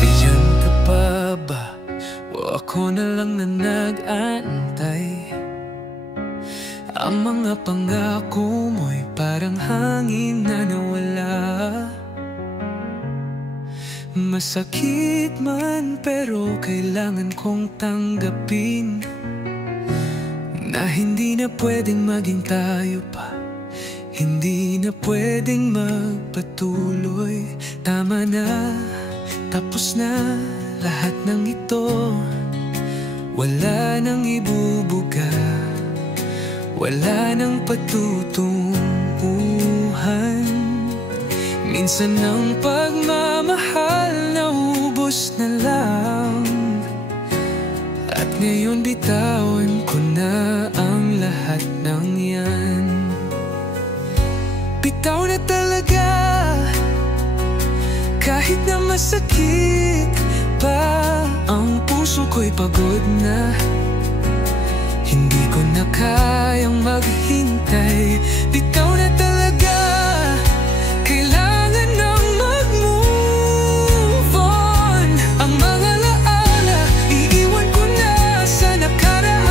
Ayan ka pa ba? O ako na lang na nag-aantay? Ang mga pangako mo'y parang hangin na nawala. Masakit man pero kailangan kong tanggapin na hindi na pwedeng maging tayo pa. Hindi na pwedeng magpatuloy. Tama na, tapos na lahat ng ito. Wala nang ibubuga, wala nang patutunguhan. Minsan ang pagmamahal naubos na lang, at ngayon bitawan ko na ang lahat ng yan. Bitaw na talaga, kahit na masakit pa. Ang puso ko'y pagod na, hindi ko na kayang maghintay. Bitaw na talaga, kailangan nang mag-move on. Ang mga laala, iiwan ko na sa nakaraan.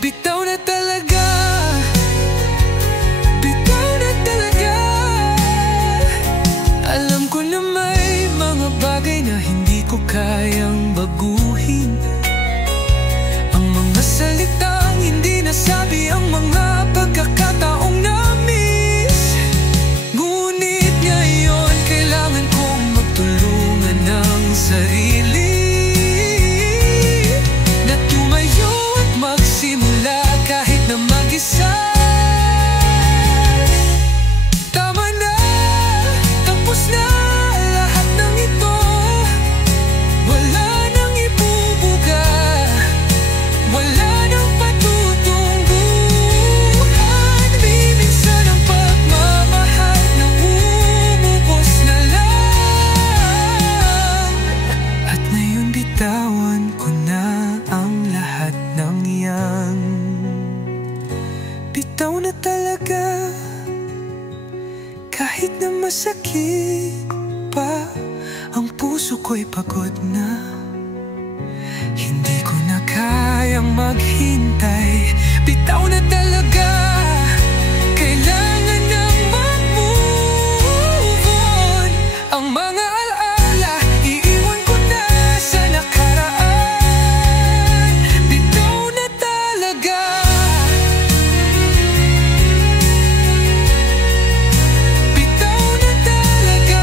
Bitaw na talaga, bitaw na talaga. Alam ko na may mga bagay na hindi ko kayang baguhin. Ang mga salitang hindi nasabi, ang mga pagkakataong na-miss. Ngunit ngayon kailangan kong magtulungan ng sarili na tumayo at magsimula kahit na mag-isa. Tama na, tapos na lahat ng ito. Wala nang ibubuga, wala nang patutunguhan. Minsan ang pagmamahal na umubos na lang, at ngayon bitawan ko na ang lahat ng yan. Bitaw na talaga, kahit na masakit pa. Ang puso ko'y pagod na, hindi ko na kayang maghintay. Bitaw na talaga, kailangan nang mag-move on. Ang mga alaala, iiwan ko na sa nakaraan. Bitaw na talaga, bitaw na talaga.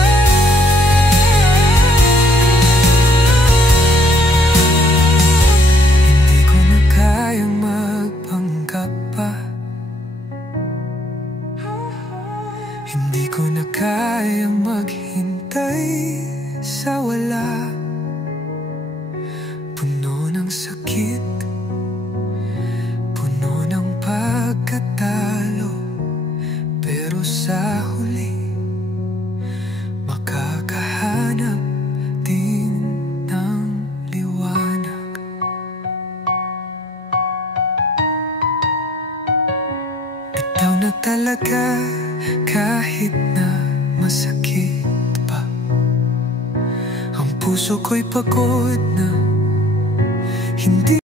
Hindi ko na kayang magpanggap pa. Hindi ko na kayang maghintay sa wala. Puno ng sakit, puno ng pagkatalo, pero sa huli makakahanap din ng liwanag. Bitaw na talaga, kahit na masakit pa. Ang puso ko'y pagod na, hindi.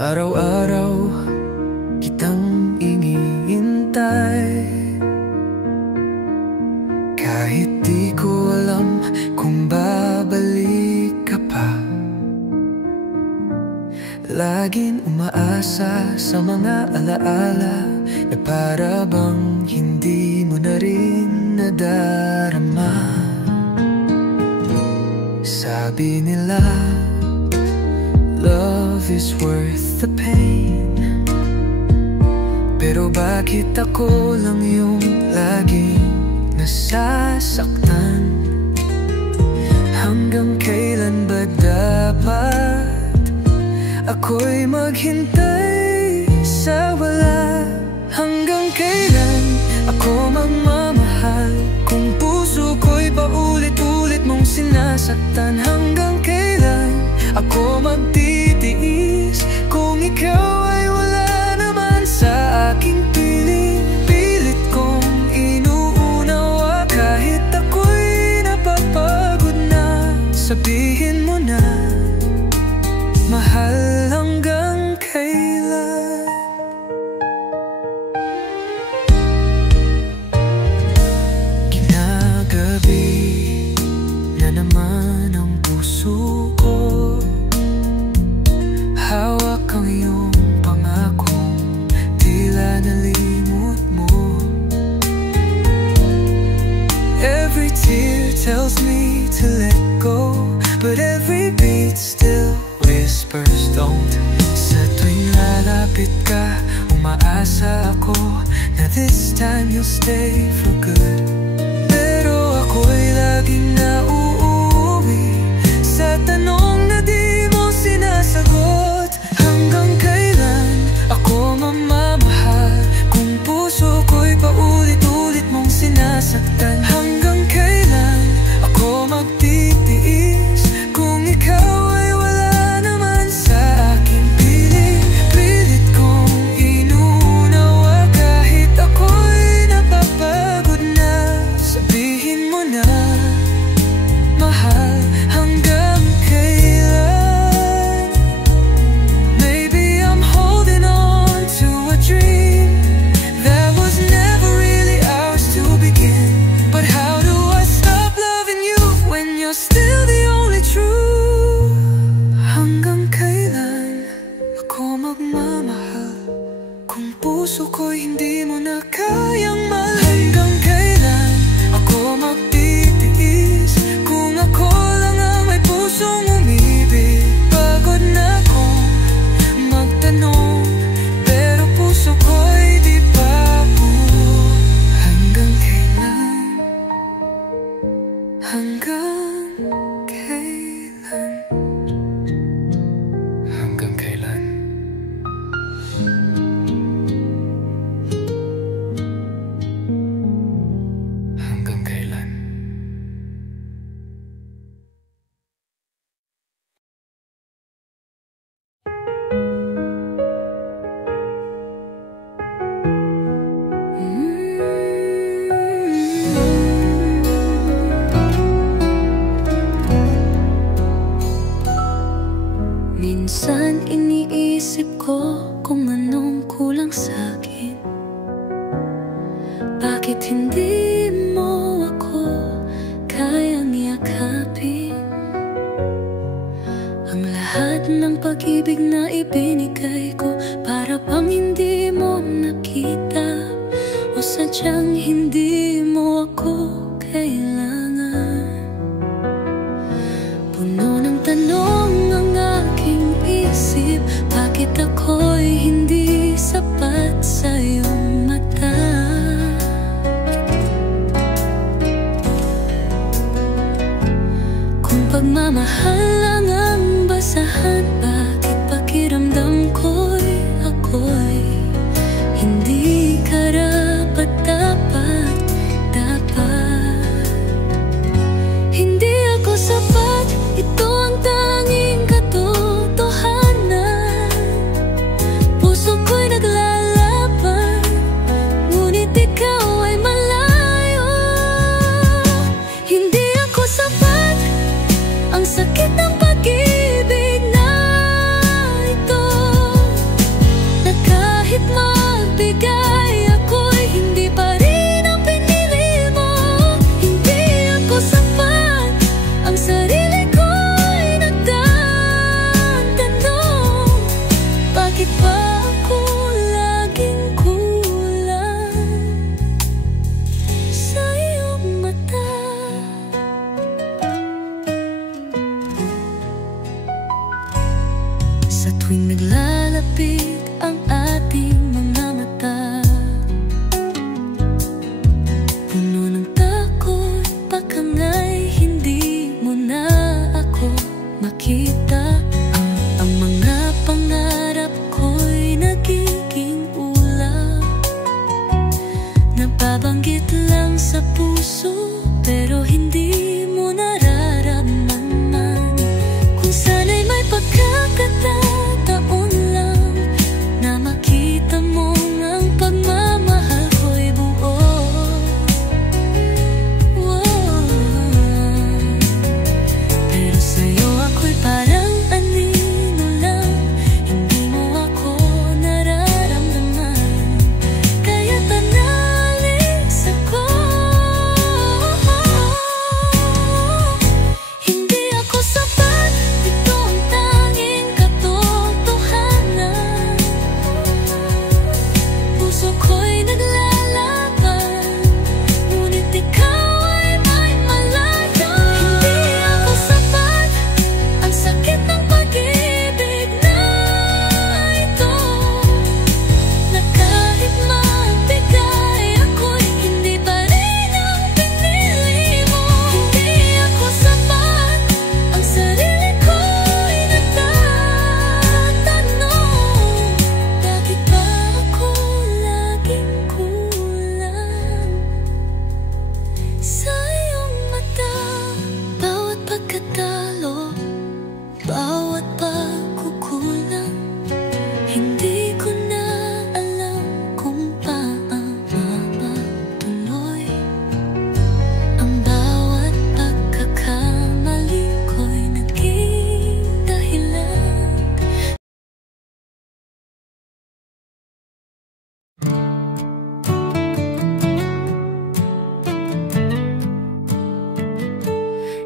Araw-araw kitang iniintay, kahit di ko alam kung babalik ka pa. Laging umaasa sa mga alaala na para bang hindi mo na rin nadarama. Sabi nila, love is worth the pain. Pero bakit ako lang yung laging nasasaktan? Hanggang kailan ba dapat ako'y maghintay sa wala? Hanggang kailan ako magmamahal kung puso sinasaktan. Hanggang kailan ako magtitiis kung ikaw ay wala naman sa aking piling? Pilit kong inuunawa kahit ako'y napapagod na. Sabihin mo na, mahal, hanggang kailan? Ginagabi na naman ang puso ko, hawak ang iyong pangakong tila nalimot mo. Every tear tells me to let go, but every beat still whispers don't. Sa tuwing lalapit ka, umaasa ako na this time you'll stay for good. Pero ako'y laging nauuwi sa tanong na di mo sinasagot. Hanggang kailan ako mamamahal kung puso ko'y paulit-ulit mong sinasaktan? Hanggang kailan ako magtitiis kung ikaw ay wala naman sa aking piling? Pilit kong inuunawa kahit ako'y napapagod na. Sabihin mo na, mahal, hanggang kailan? Maybe I'm holding on to a dream that was never really ours to begin. But how do I stop loving you when you're still the only true? Hanggang kailan ako magmamahal kung puso ko'y hindi mo na kayang mahal? Hanggang kailan ako magtitiis kung ako lang ang may pusong umibig? Pagod na akong magtanong, pero puso ko'y di pa buo. Hanggang kailan? Hanggang kailan? Hanggang kailan? Hanggang kailan? Minsan iniisip ko kung anong kulang sa'kin. Bakit hindi mo ako kayang yakapin? Ang lahat ng pag-ibig na ibinigay ko, para bang hindi mo nakita? O sadyang hindi mo ako kailangan? Puno ng tanong ang aking isip, bakit ako'y hindi sapat sa iyong mata? Kung pagmamahal lang ang basahan, bakit pakiramdam ko'y ako'y hindi karapat-dapat? Hindi ako sapat, ito ang tanging katotohanan. Puso ko'y naglalaban, ngunit ikaw ay malayo. Hindi ako sapat, ang sakit ng pag-ibig na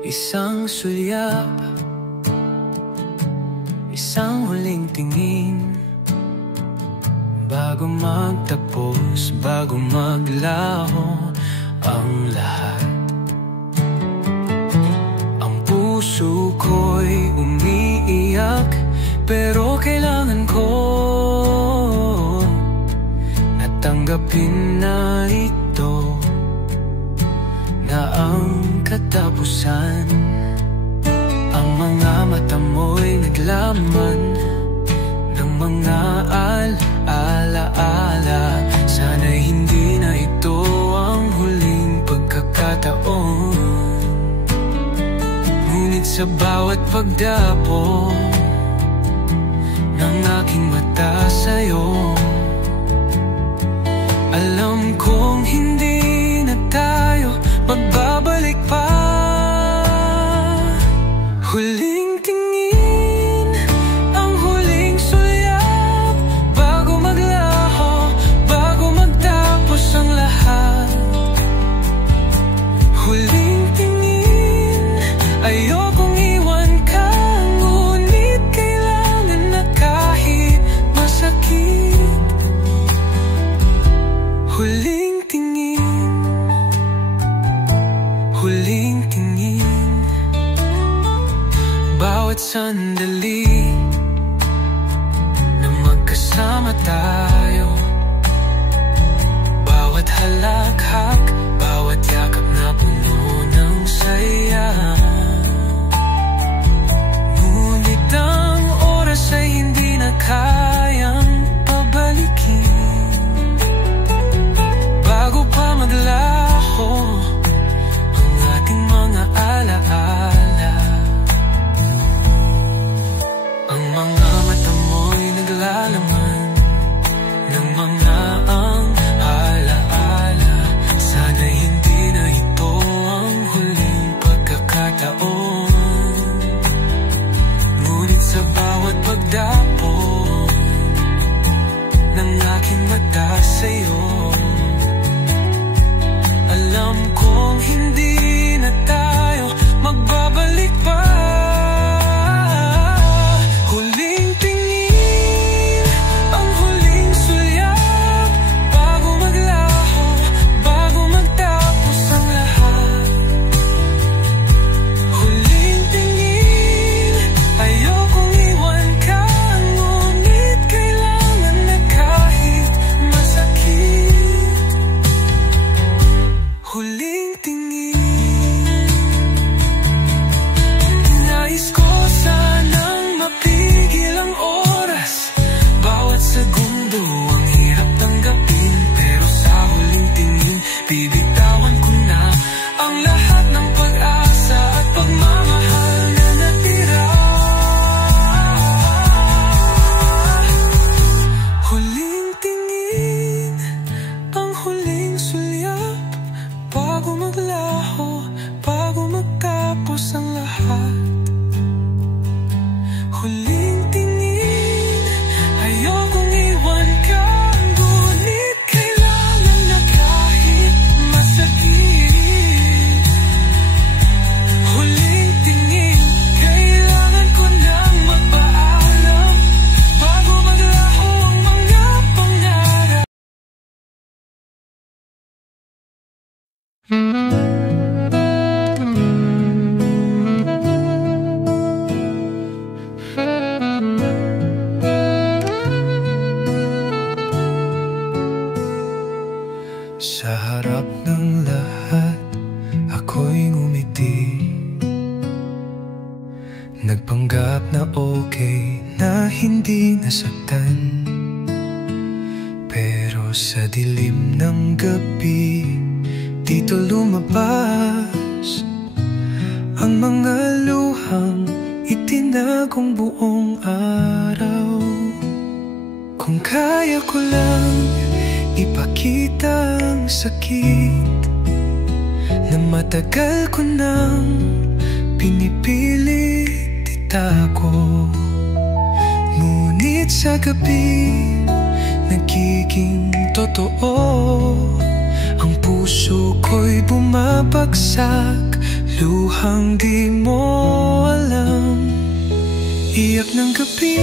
Isang sulyap, isang huling tingin, bago magtapos, bago maglaho ang lahat. Ang puso ko'y umiiyak, pero kailangan ko natanggapin na ito, na ang katapusan. Ang mga mata mo'y naglaman ng mga alaala. Sana'y hindi na ito ang huling pagkakataon. Ngunit sa bawat pagdapo ng aking mata sa'yo, alam kong hindi na tayo magbabalik pa. Huling tingin, ang huling sulyap, bago maglaho, bago magtapos ang lahat. Huling tingin, ayokong iwan ka, ngunit kailangan na kahit masakit. Huling tingin, huling tingin. Bawat sandali na magkasama tayo, bawat halakhak, bawat yakap na puno ng saya. Ngunit ang oras ay hindi na kayang pabalikin. Bago pa maglaho ang ating mga alaala, ang mga mata mo'y naglalaman ng mga alaala. Sana hindi na ito ang huling pagkakataon. Ngunit sa bawat pagdapo ng aking mata sa'yo, alam kong hindi na tayo magbabalik pa. Huling tingin, ang huling sulyap, bago maglaho, bago magtapos ang lahat. Huling tingin, ayokong iwan ka, ngunit kailangan na kahit masakit. Huling tingin, nais ko sanang mapigil ang oras, bawat segundo ang hirap tanggapin, pero sa huling tingin, bibitawan ko na ang lahat ng pag-asa at pagmamahal na natira. Huling tingin, ang huling sulyap, bago maglaho, bago magtapos ang lahat. Huling tingin, ayokong iwan ka, ngunit kailangan na kahit masakit. Huling tingin, kailangan ko nang magpaalam, bago maglaho ang mga pangarap. Sa harap ng lahat, ako'y ngumiti, nagpanggap na okay, na hindi nasaktan. Pero sa dilim ng gabi, dito lumabas ang mga luhang itinagong buong araw. Kung kaya ko lang ipakita ang sakit na matagal ko nang pinipilit itago, ngunit sa gabi nagiging totoo. Ang puso ko'y bumabagsak, luhang di mo alam. Iyak ng gabi,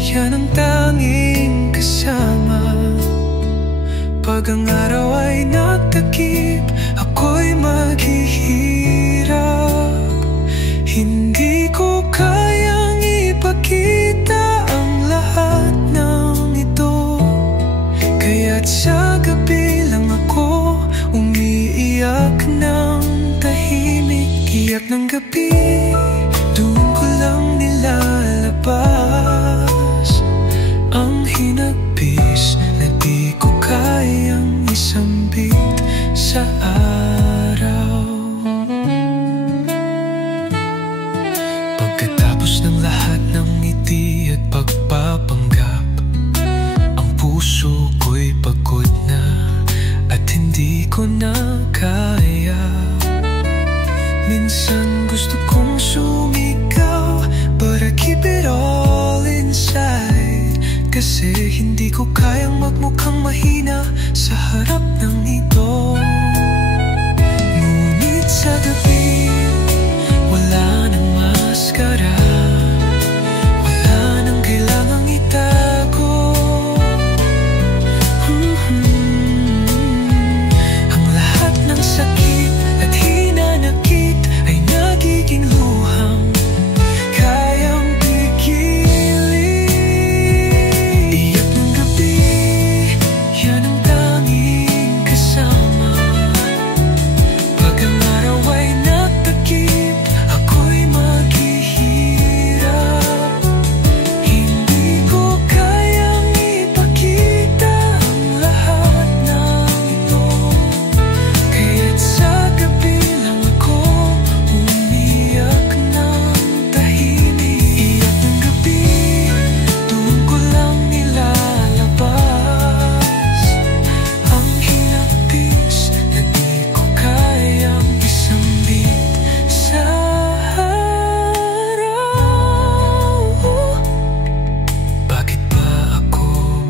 yan ang tanging kasama. Pag ang araw ay nagtakip, ako'y maghihirap. Hindi ko kayang ipakita ang lahat ng ito, kaya't sa gabi lang ako umiiyak ng tahimik. Iyak ng gabi, doon ko lang nilalabas ang hinagpis na di ko kayang isambit sa araw. Pagkatapos ng lahat ng ngiti at pagpapanggap, ang puso ko'y pagod na at hindi ko na kaya. Minsan gusto kong sumigaw, but I keep it all inside. Kasi hindi ko kayang magmukhang mahina sa harap ng ito. Ngunit sa gabi, wala nang maskara, wala nang kailangang itago. Ang lahat ng sakit at hinanakit ay nagiging luhang kayang pigilin. Iyak ng gabi, yan ang tanging kasama. Pag ang araw ay nagtakip, ako'y maghihirap. Hindi ko kayang ipakita ang lahat ng ito, kaya't sa gabi lang ako umiyak ng tahimik. Iyak ng gabi, doon ko lang nilalabas ang hinagpis na di ko kayang isambit sa araw. Bakit ba ako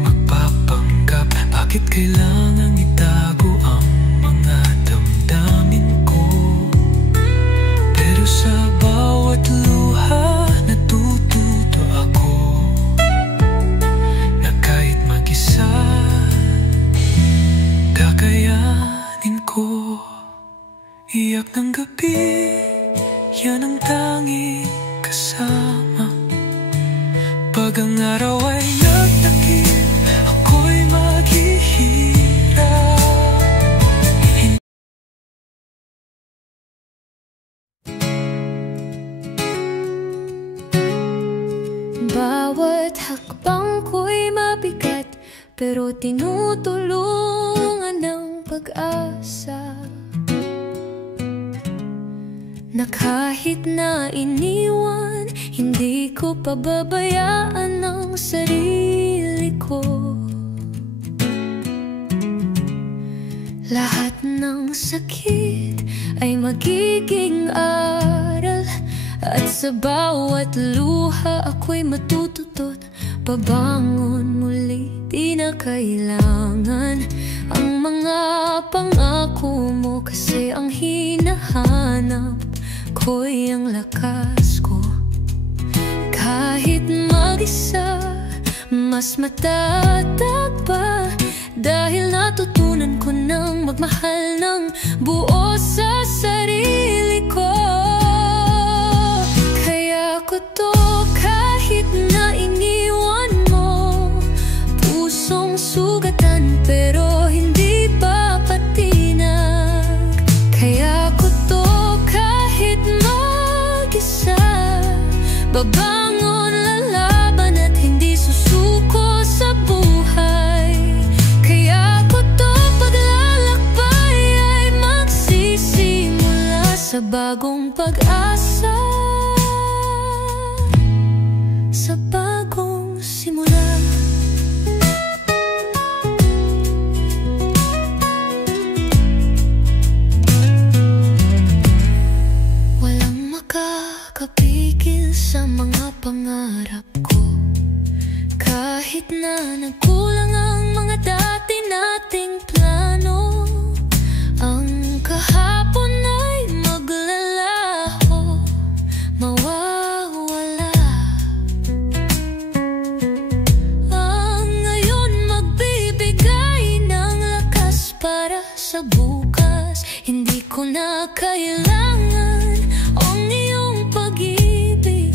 magpapanggap? Bakit kailangang itago ang mga damdamin ko? Pero sa bawat luha natututo ako na kahit mag-isa, kakayanin ko. Iyak ng gabi, yan ang tanging kasama. Pag ang araw ay nagtakip, ako'y maghihirap. Bawat hakbang ko'y mabigat, pero tinutulungan ng pag-asa, na kahit na iniwan, hindi ko pababayaan ang sarili ko. Lahat ng sakit ay magiging aral, at sa bawat luha ako'y matututot. Pabangon muli, di na kailangan ang mga pangako mo, kasi ang hinahanap ko'y ang lakas ko. Kahit mag-isa, mas matatag pa, dahil natutunan ko ng magmahal ng buo sa sarili ko. Kaya ko to kahit na iniwan mo, pusong sugatan pero hindi pa patinag. Kaya ko to kahit mag-isa, babangon, lalaban at hindi susuko sa buhay. Kaya ko to paglalakbay ay magsisimula sa bagong pag-asa, sa bagong simula. Walang makakapigil sa mga pangarap ko, kahit na nagkulang ang mga dati nating plano. Ang kahapon ay maglalaro na kailangan ang iyong pag-ibig,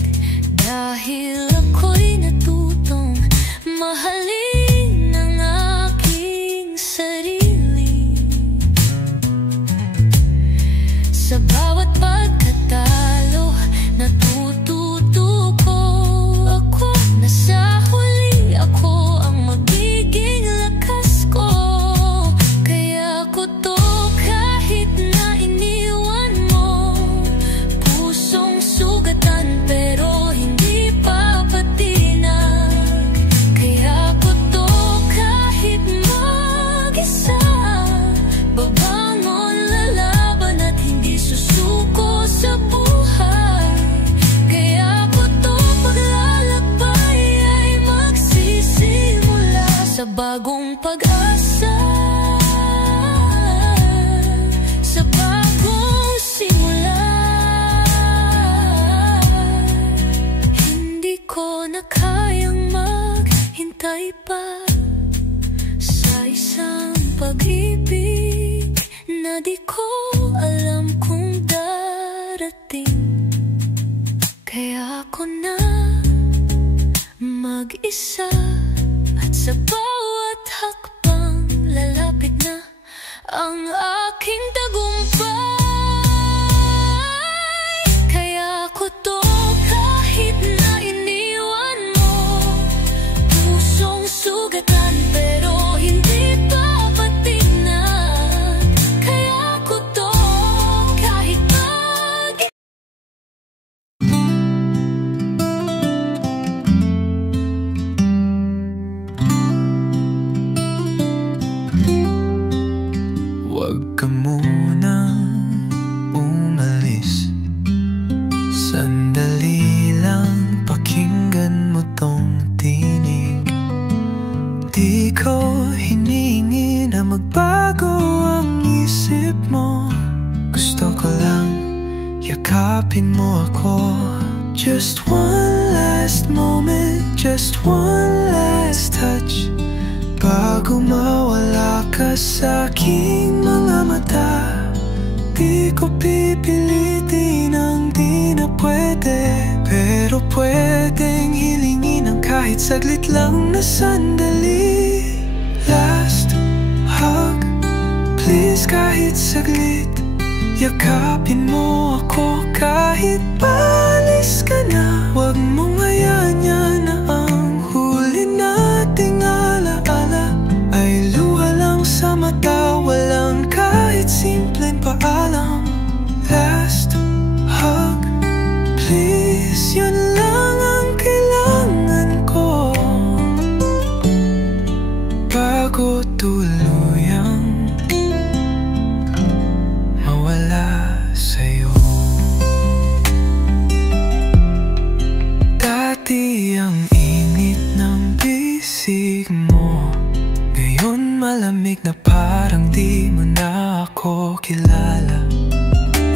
dahil ako'y natutong mahalin ang aking sarili. Sa bawat pagkatalo, natututo ko ako na sa huli ako ang magiging lakas ko. Kaya ko to kahit na iniwan mo, pusong sugatan pero hindi papatinag. Kaya ko to kahit mag-isa, babangon, lalaban at hindi susuko sa buhay. Kaya ko to paglalakbay ay magsisimula sa bagong pag-asa, sa bagong simula. Hindi ko na kayang maghintay pa sa isang pag-ibig na di ko alam kung darating. Kaya ako na mag-isa, at sa bawat hakbang lalapit na ang aking tagumpay. Kaya ako to kahit na iniwan mo, pusong sugatan pero hindi papatinag. Kaya ako to kahit Huwag ka munang umalis, sandali lang pakinggan mo tong tinig. Di ko hiningi na magbago ang isip mo, gusto ko lang yakapin mo ako. Just one last moment, just one last touch, bago mawala ka sa aking mga mata. Di ko pipilitin ang di na pwede, pero pwedeng hilingin ang kahit saglit lang na sandali. Last hug, please, kahit saglit. Yakapin mo ako kahit paalis ka na. Huwag mong hayaan yan na ang huli nating alaala ay luha lang sa mata, walang kahit simpleng paalam. Last hug, please, yun lang ang kailangan ko bago tuluyang mawala sa'yo. Dati ang init ng bisig mo, ngayon malamig na parang di mo na ako kilala.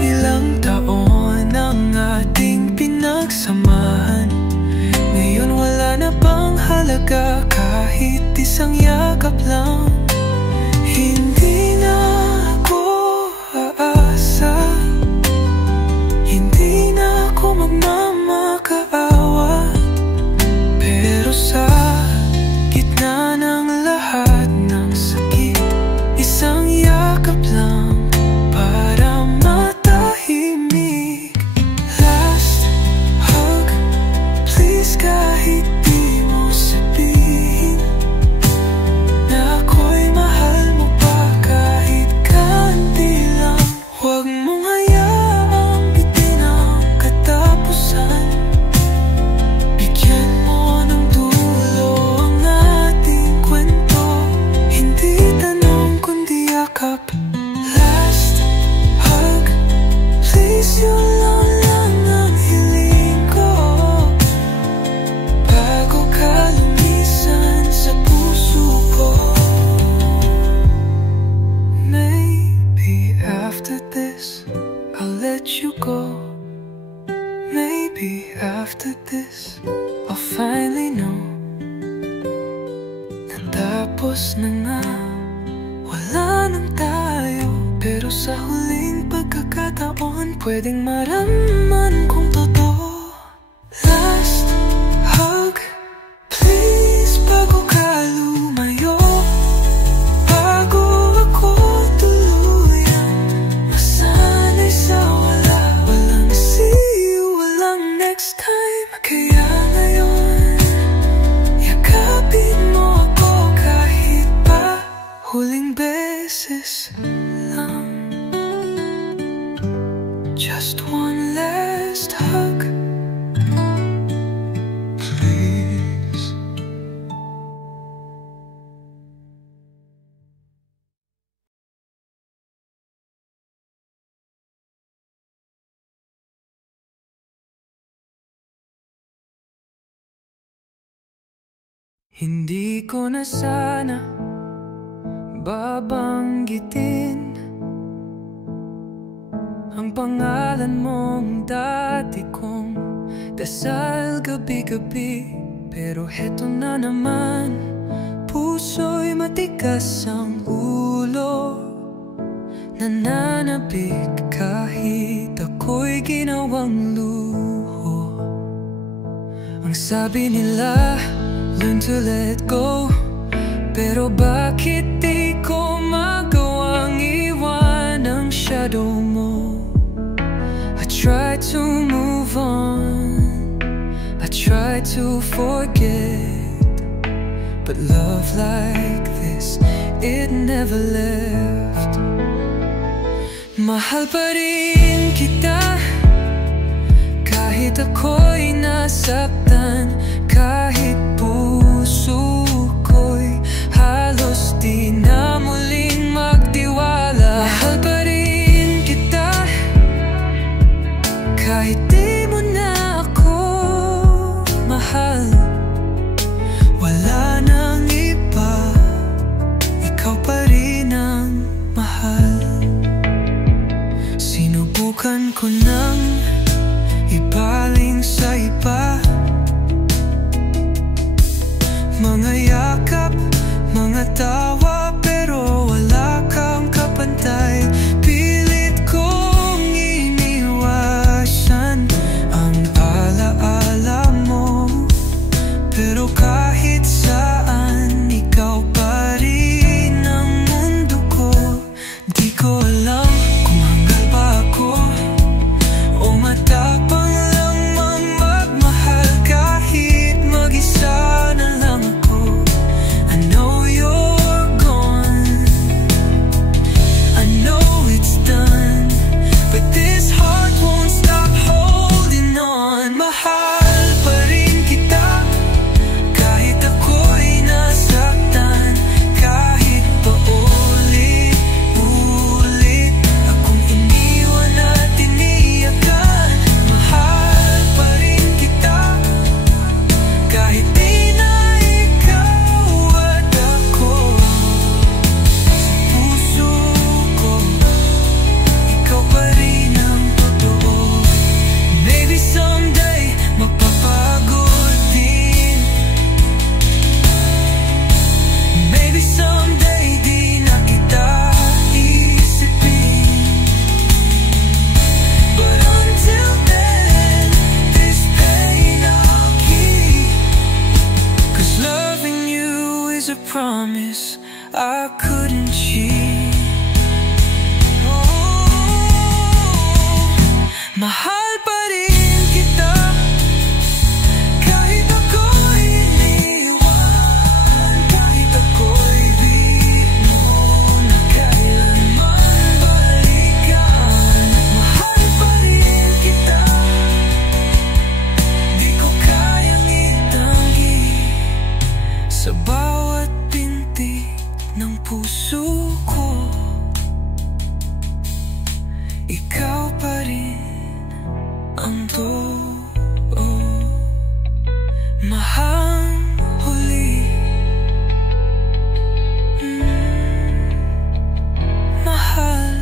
Ilang taon ang ating pinagsamahan, ngayon wala na bang halaga kahit isang yakap lang. Hindi na ako aasa, hindi na ako magmamakaawa, pero sa gitna ng lahat ng sakit, isang yakap lang para matahimik. Last hug, please, kahit di mo sabihin na ako'y mahal mo pa kahit kaunti lang. Huwag mong hayaang bitin ang katapusan, bigyan mo ng dulo ang ating kwento. Hindi tanong kundi yakap. Last hug, please, yun lang ang hiling ko bago ka lumisan sa puso ko. Maybe after this I'll let you go. Maybe after this I'll finally know. Natapos na nga, wala nang tayo, pero sa huling pagkakataon pwedeng maramdaman kung totoo. Last hug, please, bago ka lumayo, bago ako tuluyan masanay sa walang see you, walang next time. Kaya ngayon, yakapin mo ako kahit pa huling beses lang. Just one last hug, please. Hindi ko na sana babanggitin ang pangalan mong dati kong dasal gabi-gabi. Pero heto na naman, puso'y matigas ang ulo, nananabik kahit ako'y ginawang luho. Ang sabi nila, learn to let go, pero bakit di ko magawang iwan ang shadow mo? I try to move on, I try to forget, but love like this, it never left. Mahal pa rin kita kahit ako'y nasaktan, kahit puso ko'y halos di na muling magtiwala. Mahal pa rin kita kahit di mo na ako mahal. Wala nang iba, ikaw pa rin ang mahal. Sinubukan ko nang ibaling sa iba, mga yakap, mga tawa, pero wala kang kapantay. Pilit kong iniwasan ang alaala mo, pero kahit saan, ikaw pa rin ang mundo ko. Di ko alam kung hanggang ba ako o matapang lang magmahal kahit mag-isa na lang ako. I know you're gone, I know it's done, but this heart won't stop holding on. Mahal pa rin kita kahit ako'y nasaktan, kahit pa ulit-ulit akong iniwan at iniyakan. Mahal pa rin kita kahit di na ikaw at ako. Sa puso ko, ikaw pa rin ang totoo. Maybe someday magpapago din, maybe someday di na kita isipin, but until then, this pain I'll keep, 'cause loving you is a promise I couldn't cheat. Mahal pa rin kita kahit ako'y iniwan, kahit ako'y di mo na kailanman balikan. Mahal pa rin kita, di ko kayang itanggi sa bawat pintig ng puso ko. Ikaw pa rin ang totoo. Mahal huli, mahal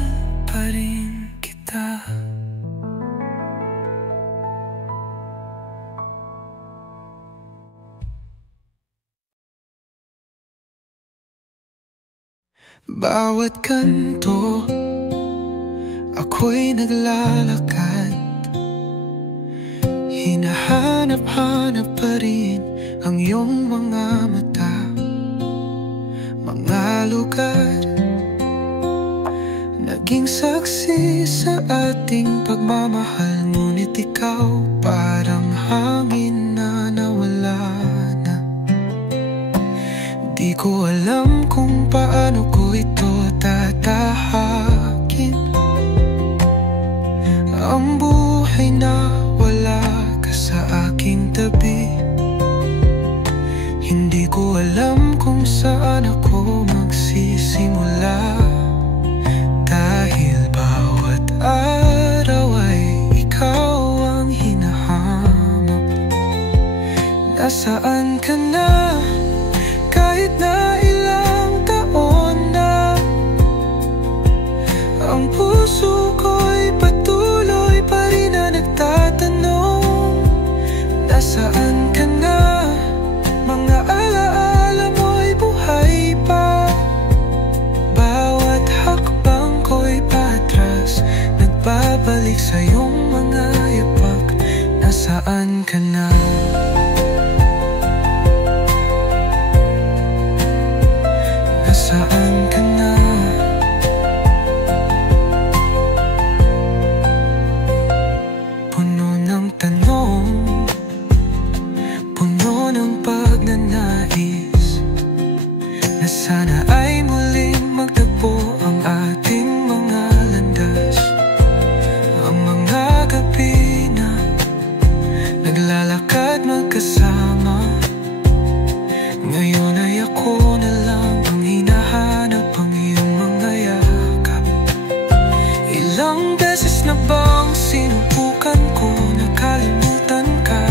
pa rin kita. Bawat kanto ako'y naglalakad, hinahanap-hanap pa rin ang iyong mga mata. Mga lugar naging saksi sa ating pagmamahal, ngunit ikaw parang hangin na nawala na. Di ko alam kung paano ko ito tatahakin, ang buhay na wala ka sa aking tabi. Hindi ko alam kung saan ako magsisimula, dahil bawat araw ay ikaw ang hinahanap. Nasaan ka na? Kahit na ilang taon na, ang puso ko'y patuloy pa rin na nagtatanong. Nasaan ka na? Mga alaala mo'y buhay pa, bawat hakbang ko'y patras, nagbabalik sa iyong mga yapak. Nasaan ka na? Nasaan ka na? Puno ng tanong, puno ng pagnanais, na sana ay muling magtagpo ang ating mga landas. Ang mga gabi na naglalakad magkasama, ngayon ay ako na lang ang hinahanap, ang iyong mga yakap. Ilang beses na bang sinubukan ko nakalimutan ka,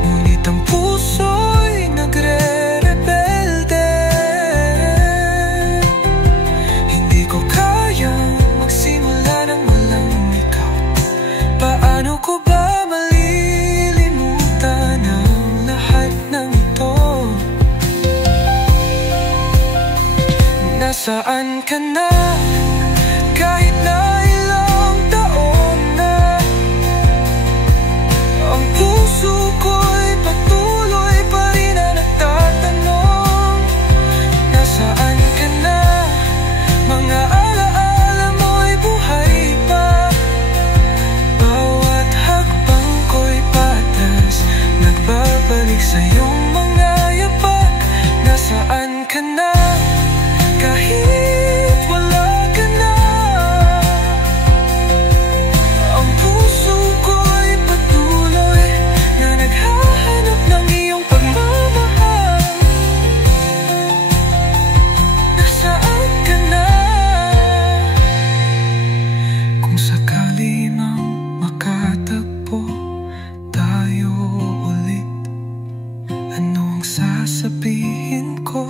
ngunit ang puso'y nagre-rebelde. Hindi ko kayang magsimula ng walang ikaw. Paano ko ba malilimutan ang lahat ng ito? Nasaan ka na? Kahit na ilang taon na, ang puso ko'y patuloy pa rin na nagtatanong. Nasaan ka na? Mga alaala mo'y buhay pa, bawat hakbang ko'y patas, nagbabalik sa iyong mga yapak. Nasaan ka na? Kahit wala ka na, ang puso ko'y patuloy na naghahanap ng iyong pagmamahal. Nasaan ka na? Kung sakali mang makatagpo tayo ulit, ano ang sasabihin ko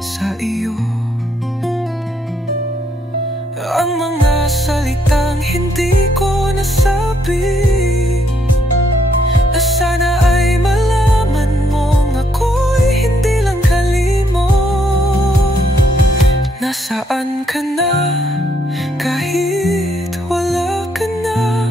sa iyo? Ang mga salitang hindi ko nasabi, na sana ay malaman mong ako'y hindi lang kalimot. Nasaan ka na? Kahit wala ka na,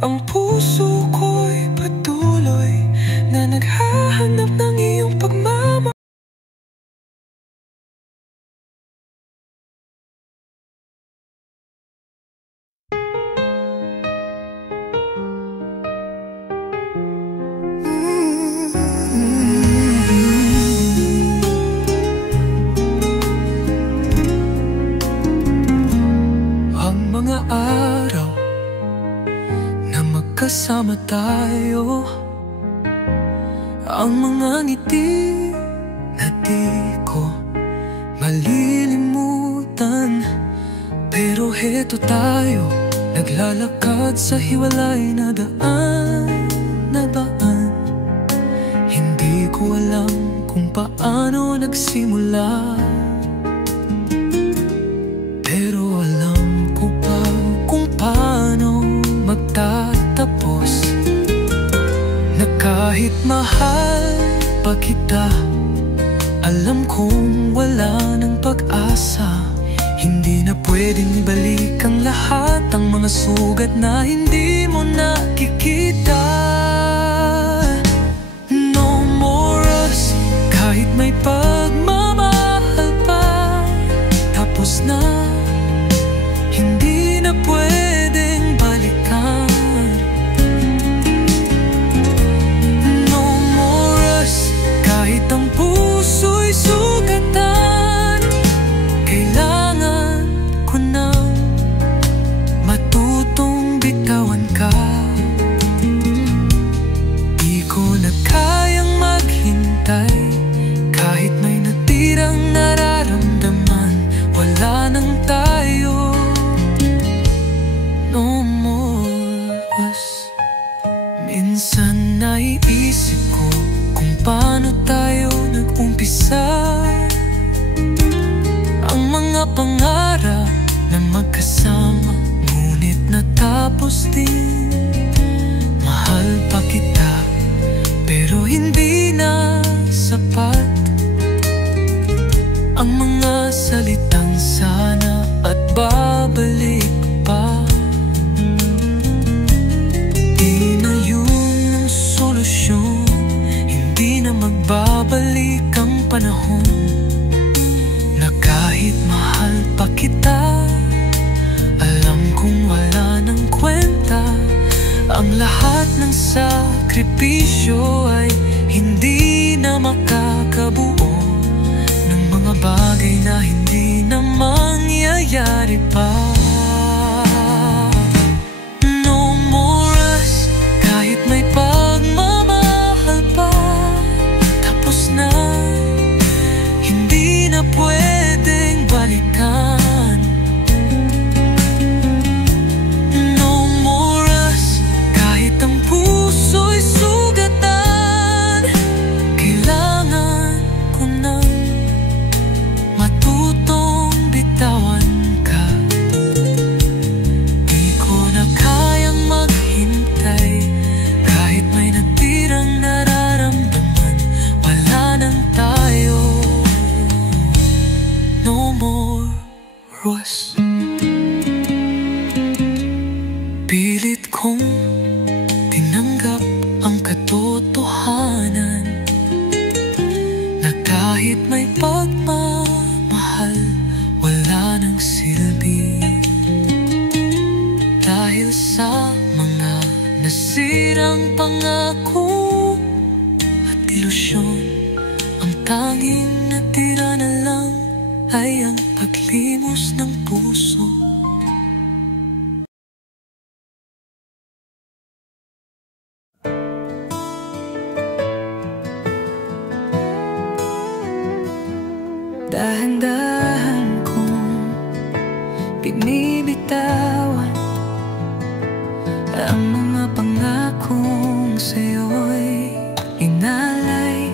ang puso ko'y patuloy na naghahanap ng iyong pagmamahal. Kasama tayo, ang mga ngiti na di ko malilimutan. Pero heto tayo, naglalakad sa hiwalay na daan na baan. Hindi ko alam kung paano nagsimula, pero alam ko pa kung paano magtatapos. Na kahit mahal pa kita, alam kong wala ng pag-asa. Hindi na pwedeng ibalik ang lahat, ang mga sugat na hindi mo nakikita. No more us, kahit may pagmamahal pa. Tapos na, hindi na pwedeng balikan. No more us, kahit ang puso'y sugatan. Kailangan ko nang matutong bitawan ka. Di ko na kayang maghintay, kahit may natirang nararamdaman. Wala nang tayo. No more us. Minsan naiisip ko kung paano tayo nag-umpisa. Ang mga pangarap na magkasama, ngunit natapos din. Mahal pa kita, pero hindi na sapat ang mga salitang sana at babalik pa. Di na yun ang solusyon, hindi na magbabalik ang panahon. Na kahit mahal pa kita, alam kong wala nang kwenta. Ang lahat ng sakripisyo ay hindi na makakabuo ng mga bagay na hindi na mangyayari pa. No more us, kahit may pagmamahal pa. Tapos na, hindi na pwedeng balikan. No more us, kahit ang puso'y sugatan. Kailangan ko nang matutong bitawan ka. Di ko na kayang maghintay, kahit may natirang nararamdaman. Wala nang tayo. No more us. Pilit kong tinanggap ang katotohanan na kahit may pagmamahal, wala nang silbi. Dahil sa mga nasirang pangako at ilusyon, ang tanging natira na lang ay ang paglimos ng puso. Dahan-dahan kong binibitawan ang mga pangakong sa'yo'y inalay.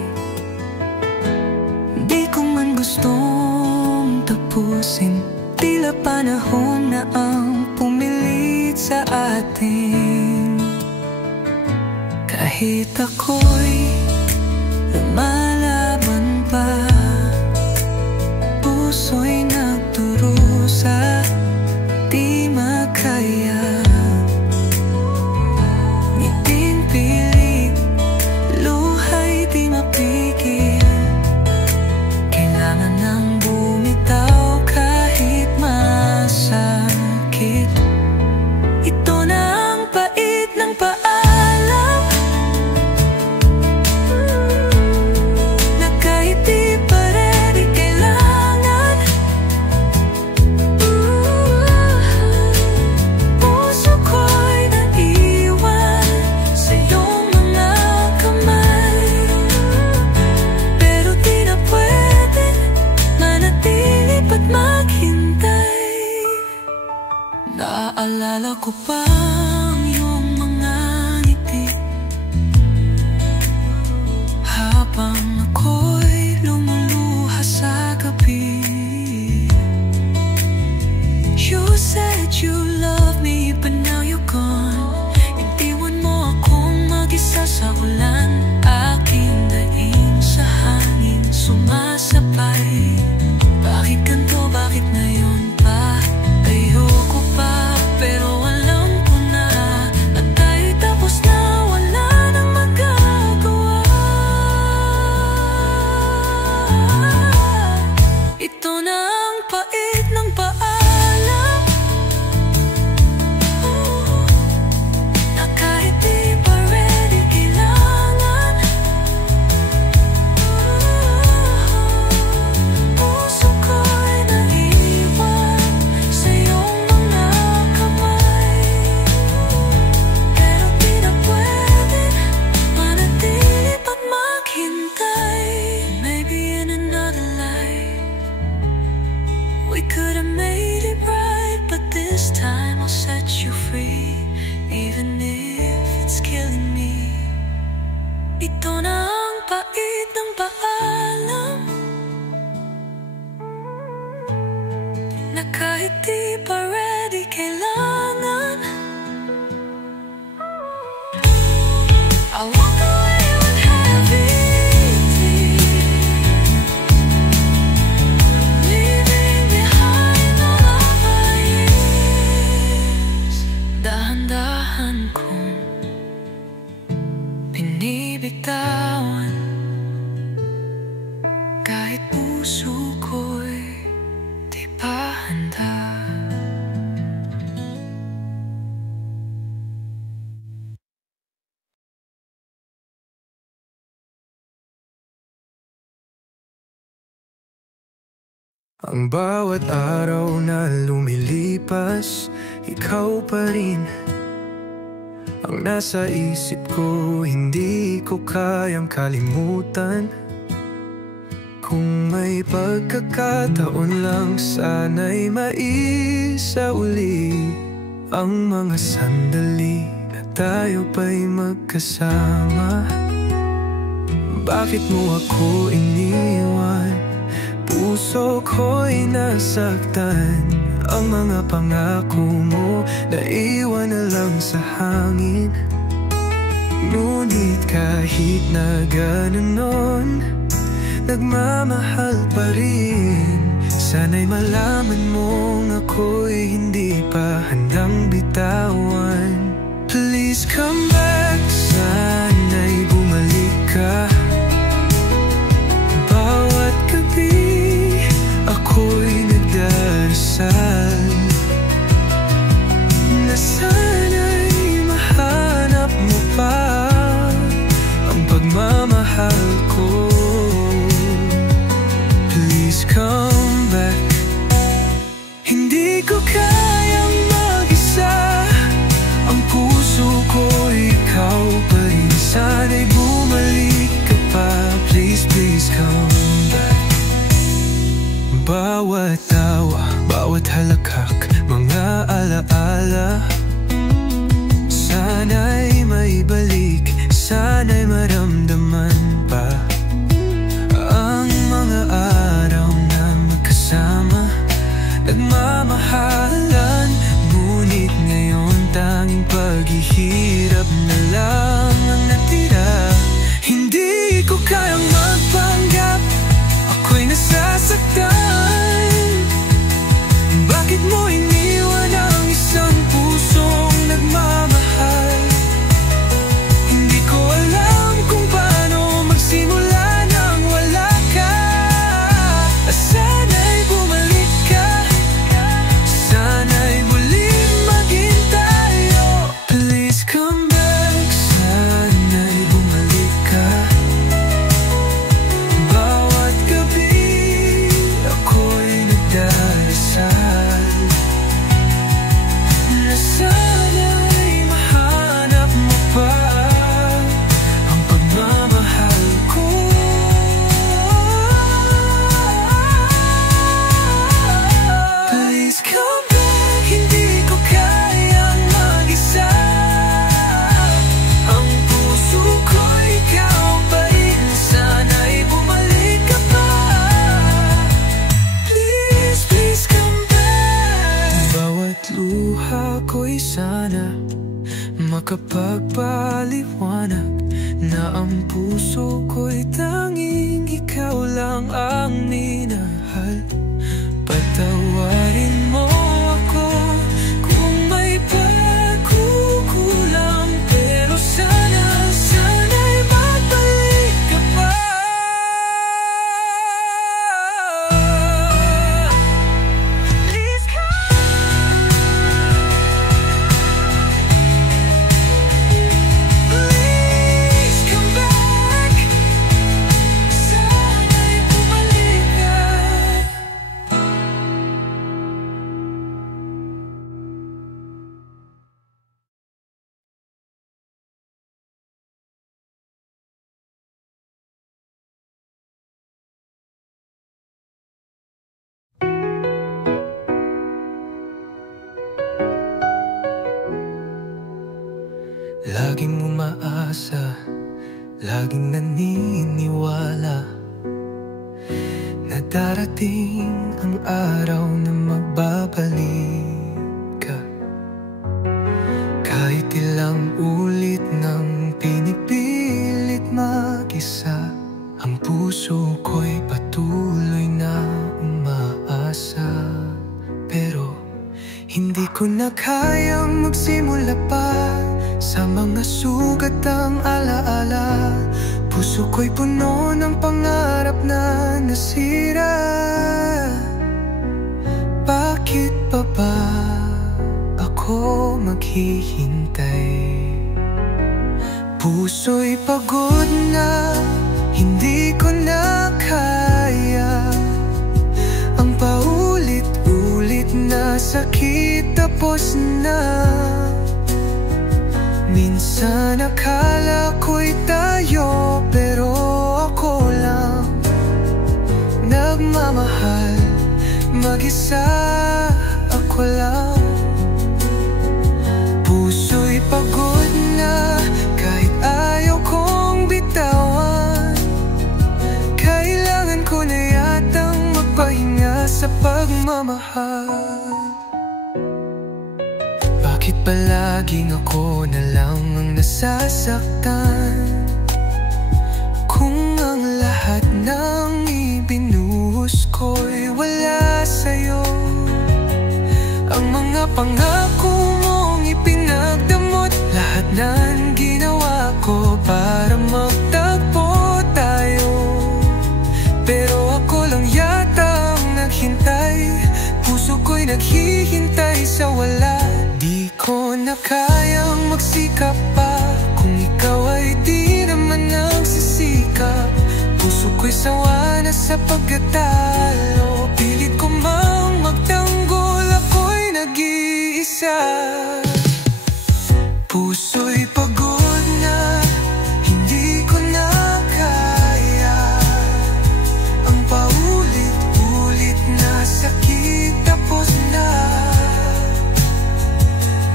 Di ko man gustong tapusin, tila panahon na ang pumilit sa atin. Kahit ako'y lumalaban pa, puso'y nagdurusa, di makaya. Ngiting pilit, luha'y di mapigil. Kailangan nang bumitaw kahit masakit. Ito na ang pait ng paalam, na kahit di pa ready, kailangan. Puso ko'y naiwan sa iyong mga kamay, pero di na pwedeng manatili pa't maghintay. Naaalala ko pa ang iyong mga ngiti habang ako'y lumuluha sa gabi. You said you love me, but now you're gone. Iniwan mo akong mag-isa sa ulan, aking daing sa hangin sumasabay. Bakit ganito, bakit ngayon pa? Ang bawat araw na lumilipas, ikaw pa rin ang nasa isip ko. Hindi ko kayang kalimutan. Kung may pagkakataon lang, sana'y maisauli ang mga sandali na tayo pa'y magkasama. Bakit mo ako iniwan? Puso ko'y nasaktan. Ang mga pangako mo naiwan na lang sa hangin. Ngunit kahit na ganoon, nagmamahal pa rin. Sana'y malaman mong ako'y hindi pa handang bitawan. Please come back, sana'y bumalik ka. Bawat gabi ako'y nagdarasal na sana'y mahanap mo pa ang pagmamahal ko. Please come back. Hindi ko kayang mag-isa. Ang puso ko ikaw pa rin. Sana'y bumalik ka pa. Please, please come back. Bawat tawa, bawat halakhak, mga alaala, sana'y maibalik, sana'y maramdaman pa ang mga araw na magkasama, nagmamahalan. Ngunit ngayon tanging paghihirap na lang ang natira. Hindi ko kayang magpanggap, ako'y nasasaktan. Bakit mo iniwan ang isang pusong nagmamahal? Hindi ko alam kung paano magsimula nang wala ka. Sana'y bumalik ka, sana'y muling maging tayo. Please come back, sana'y bumalik ka. Bawat gabi ako'y nagdarasal na sana'y mahanap mo pa ang pagmamahal ko. Please come back, hindi ko kayang mag-isa. Ang puso ko ikaw pa rin. Sana'y bumalik ka pa. Please, please come back. Bawat luha ko'y sana makapagpaliwanag na ang puso ko'y tanging ikaw lang ang minahal. Patawarin mo ako kung may pagkukulang, pero sana'y magbalik ka pa. Please come. Please come back. Sana'y bumalik ka. Laging umaasa, laging naniniwala na darating ang araw na magbabalik ka. Kahit ilang ulit nang pinipilit mag-isa, ang puso ko'y patuloy na umaasa. Pero hindi ko na kayang magsimula pa sa mga sugat ang alaala. Puso ko'y puno ng pangarap na nasira. Bakit pa ba ako maghihintay? Puso'y pagod na, hindi ko na kaya ang paulit na sakit tapos na. Minsan akala ko'y tayo, pero ako lang nagmamahal. Mag-isa ako lang. Puso'y pagod na kahit ayaw kong bitawan. Kailangan ko na yatang magpahinga sa pagmamahal. Bakit palaging ako na lang ang nasasaktan, kung ang lahat ng ibinuhos ko'y wala sa'yo? Ang mga pangako mong ipinagdamot, lahat ng ginawa ko para magtagpo tayo. Pero ako lang yata ang naghintay, puso ko'y naghihintay sa wala. Di ko na kayang magsikap pa kung ikaw ay di naman nagsisikap. Puso ko'y sawa na sa pagkatalo, pilit ko mang magtanggol, ako'y nag-iisa. Puso'y pagod na, hindi ko na kaya ang paulit-ulit na sakit tapos na.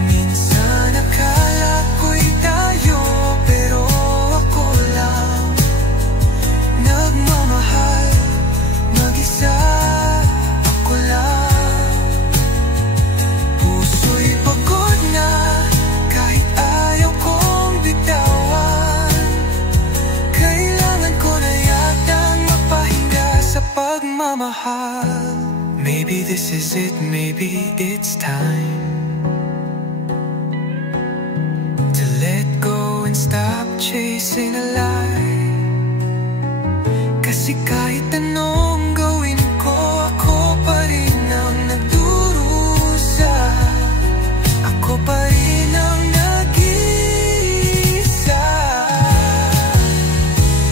Minsan akala ko'y tayo, pero ako lang nagmamahal. Mag-isa ako lang. Puso'y pagod na kahit ayaw kong bitawan. Kailangan ko na yatang magpahinga sa pagmamahal. Maybe this is it, maybe it's time to let go and stop chasing a lie. Kasi kahit anong gawin ko, ako pa rin ang nagdurusa. Ako pa rin ang nag-iisa.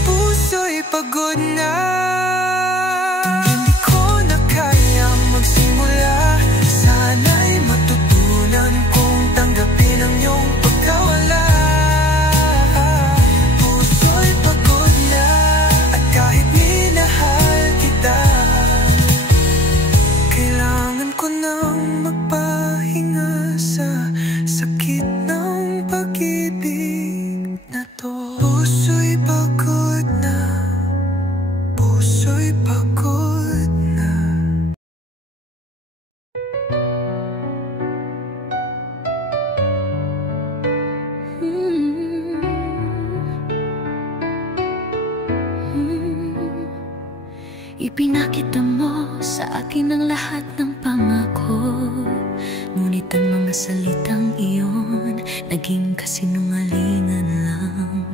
Puso'y pagod na, hindi ko na kayang magsimula. Sana'y matutunan kong tanggapin ang iyong pagkawala. Puso'y pagod na, at kahit minahal kita, kailangan ko nang magpahinga sa sakit ng pag-ibig na to. Puso'y pagod na, puso'y pagod na. Ipinakita mo sa akin ang lahat ng pangako, ngunit ang mga salitang iyon naging kasinungalingan lang.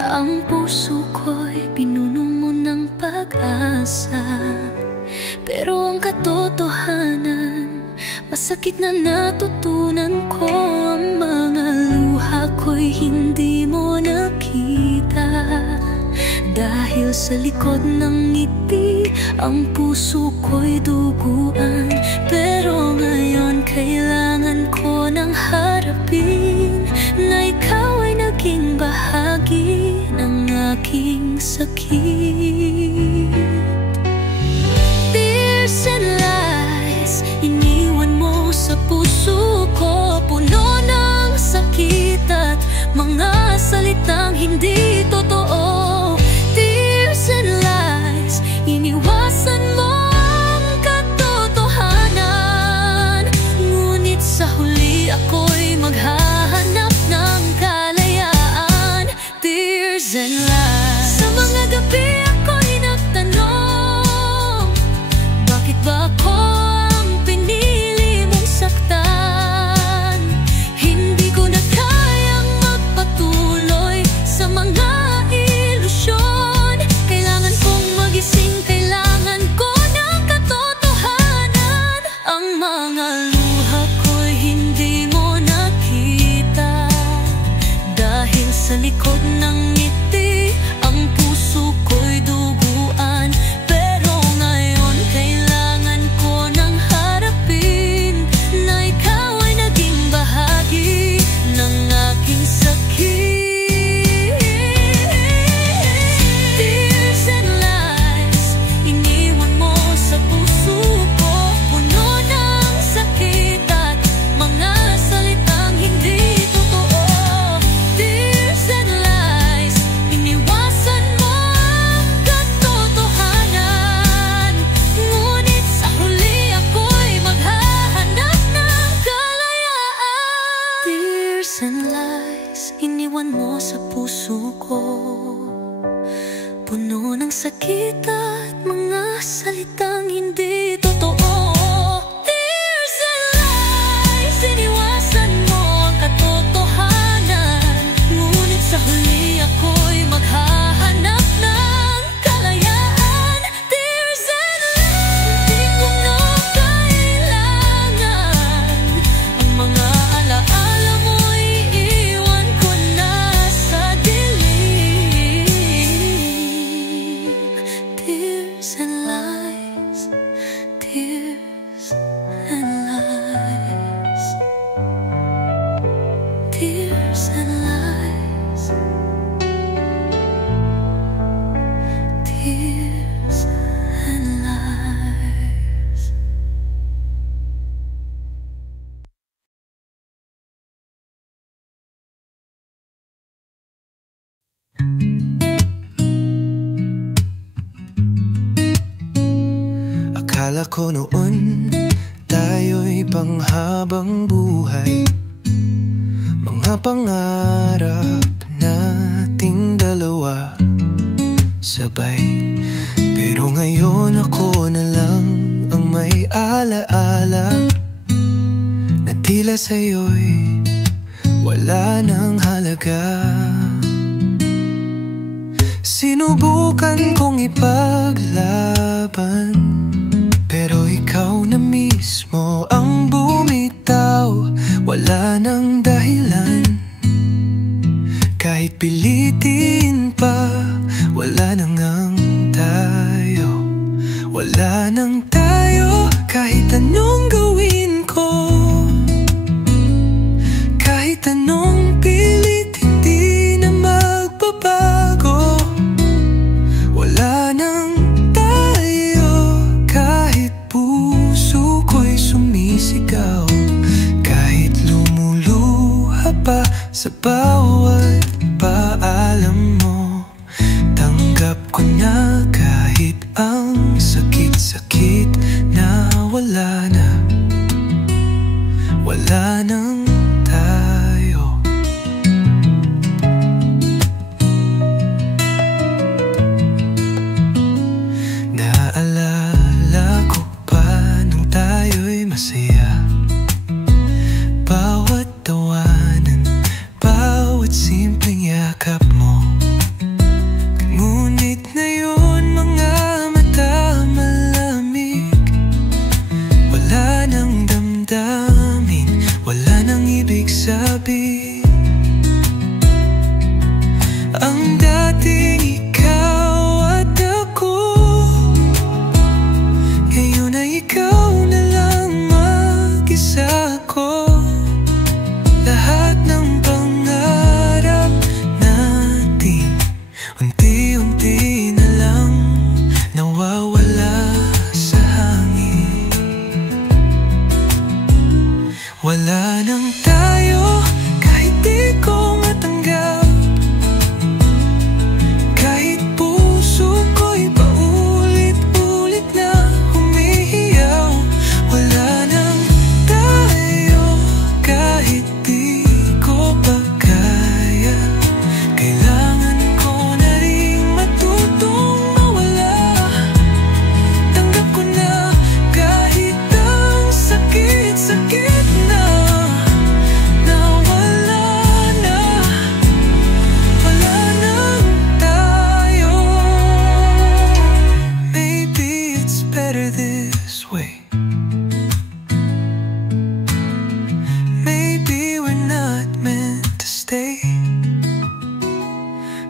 Ang puso ko'y pinuno mo ng pag-asa, pero ang katotohanan, masakit na natutunan ko. Ang mga luha ko'y hindi mo nakita, dahil sa likod ng ngiti, ang puso ko'y duguan. Pero ngayon kailangan ko nang harapin na ikaw ay naging bahagi ng aking sakit. Tears and lies, iniwan mo sa puso ko, puno ng sakit at mga salitang hindi totoo. And lies, iniwasan mo ang katotohanan, ngunit sa huli ako'y maghahanap ng kalayaan. Tears and lies. Sa mga gabi ako'y nagtanong, bakit ba ako ang pinili mong saktan? Hindi ko na kayang magpatuloy sa mga kailangan ko ng katotohanan. Ang mga luha ko'y hindi mo nakita, Akala ko noon tayo'y panghabang buhay, mga pangarap nating dalawa sabay. Pero ngayon ako na lang ang may alaala, na tila sa'yo'y wala nang halaga. Sinubukan kong ipaglaban, pero ikaw na mismo ang bumitaw. Wala nang dahilan, kahit pilitin pa. Wala nang ang tayo, wala nang tayo. Kahit anong gawin ko, kahit anong pilit, hindi na magbabago. Wala nang tayo, kahit puso ko'y sumisigaw, kahit lumuluha pa sa bawat paalam mo. Tanggap ko na kahit ang sakit-sakit na wala na, wala nang tayo. Naalala ko pa nung tayo'y masaya, bawat tawanan, bawat simpleng yakap mo. Ngunit ngayon mga mata malamig, wala nang damdamin, wala nang ibig sabihin. Ang dating ikaw at ako, ngayon ay ikaw na lang mag-isa ko. Lahat ng pangarap natin unti-unti na lang nawawala sa hangin. Wala nang tayo, kahit di ko matanggap, kahit puso ko'y paulit-ulit na humihiyaw. Wala nang tayo, kahit di ko pa kaya. Kailangan ko na ring matutong mawala. Tanggap ko na kahit ang sakit-sakit na, na wala na, wala nang tayo. Maybe it's better this way. Maybe we're not meant to stay,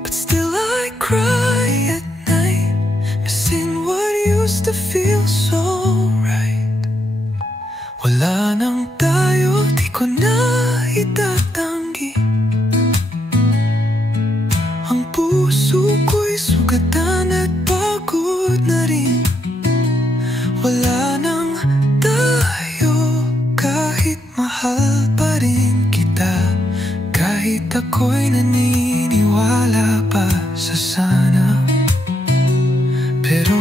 but still I cry at night, missing what used to feel so right. Wala nang tayo, di ko na itatanggi. Ang puso ko'y sugatan at pagod na rin. Wala nang tayo, kahit mahal pa rin kita, kahit ako'y naniniwala pa sa sana. Pero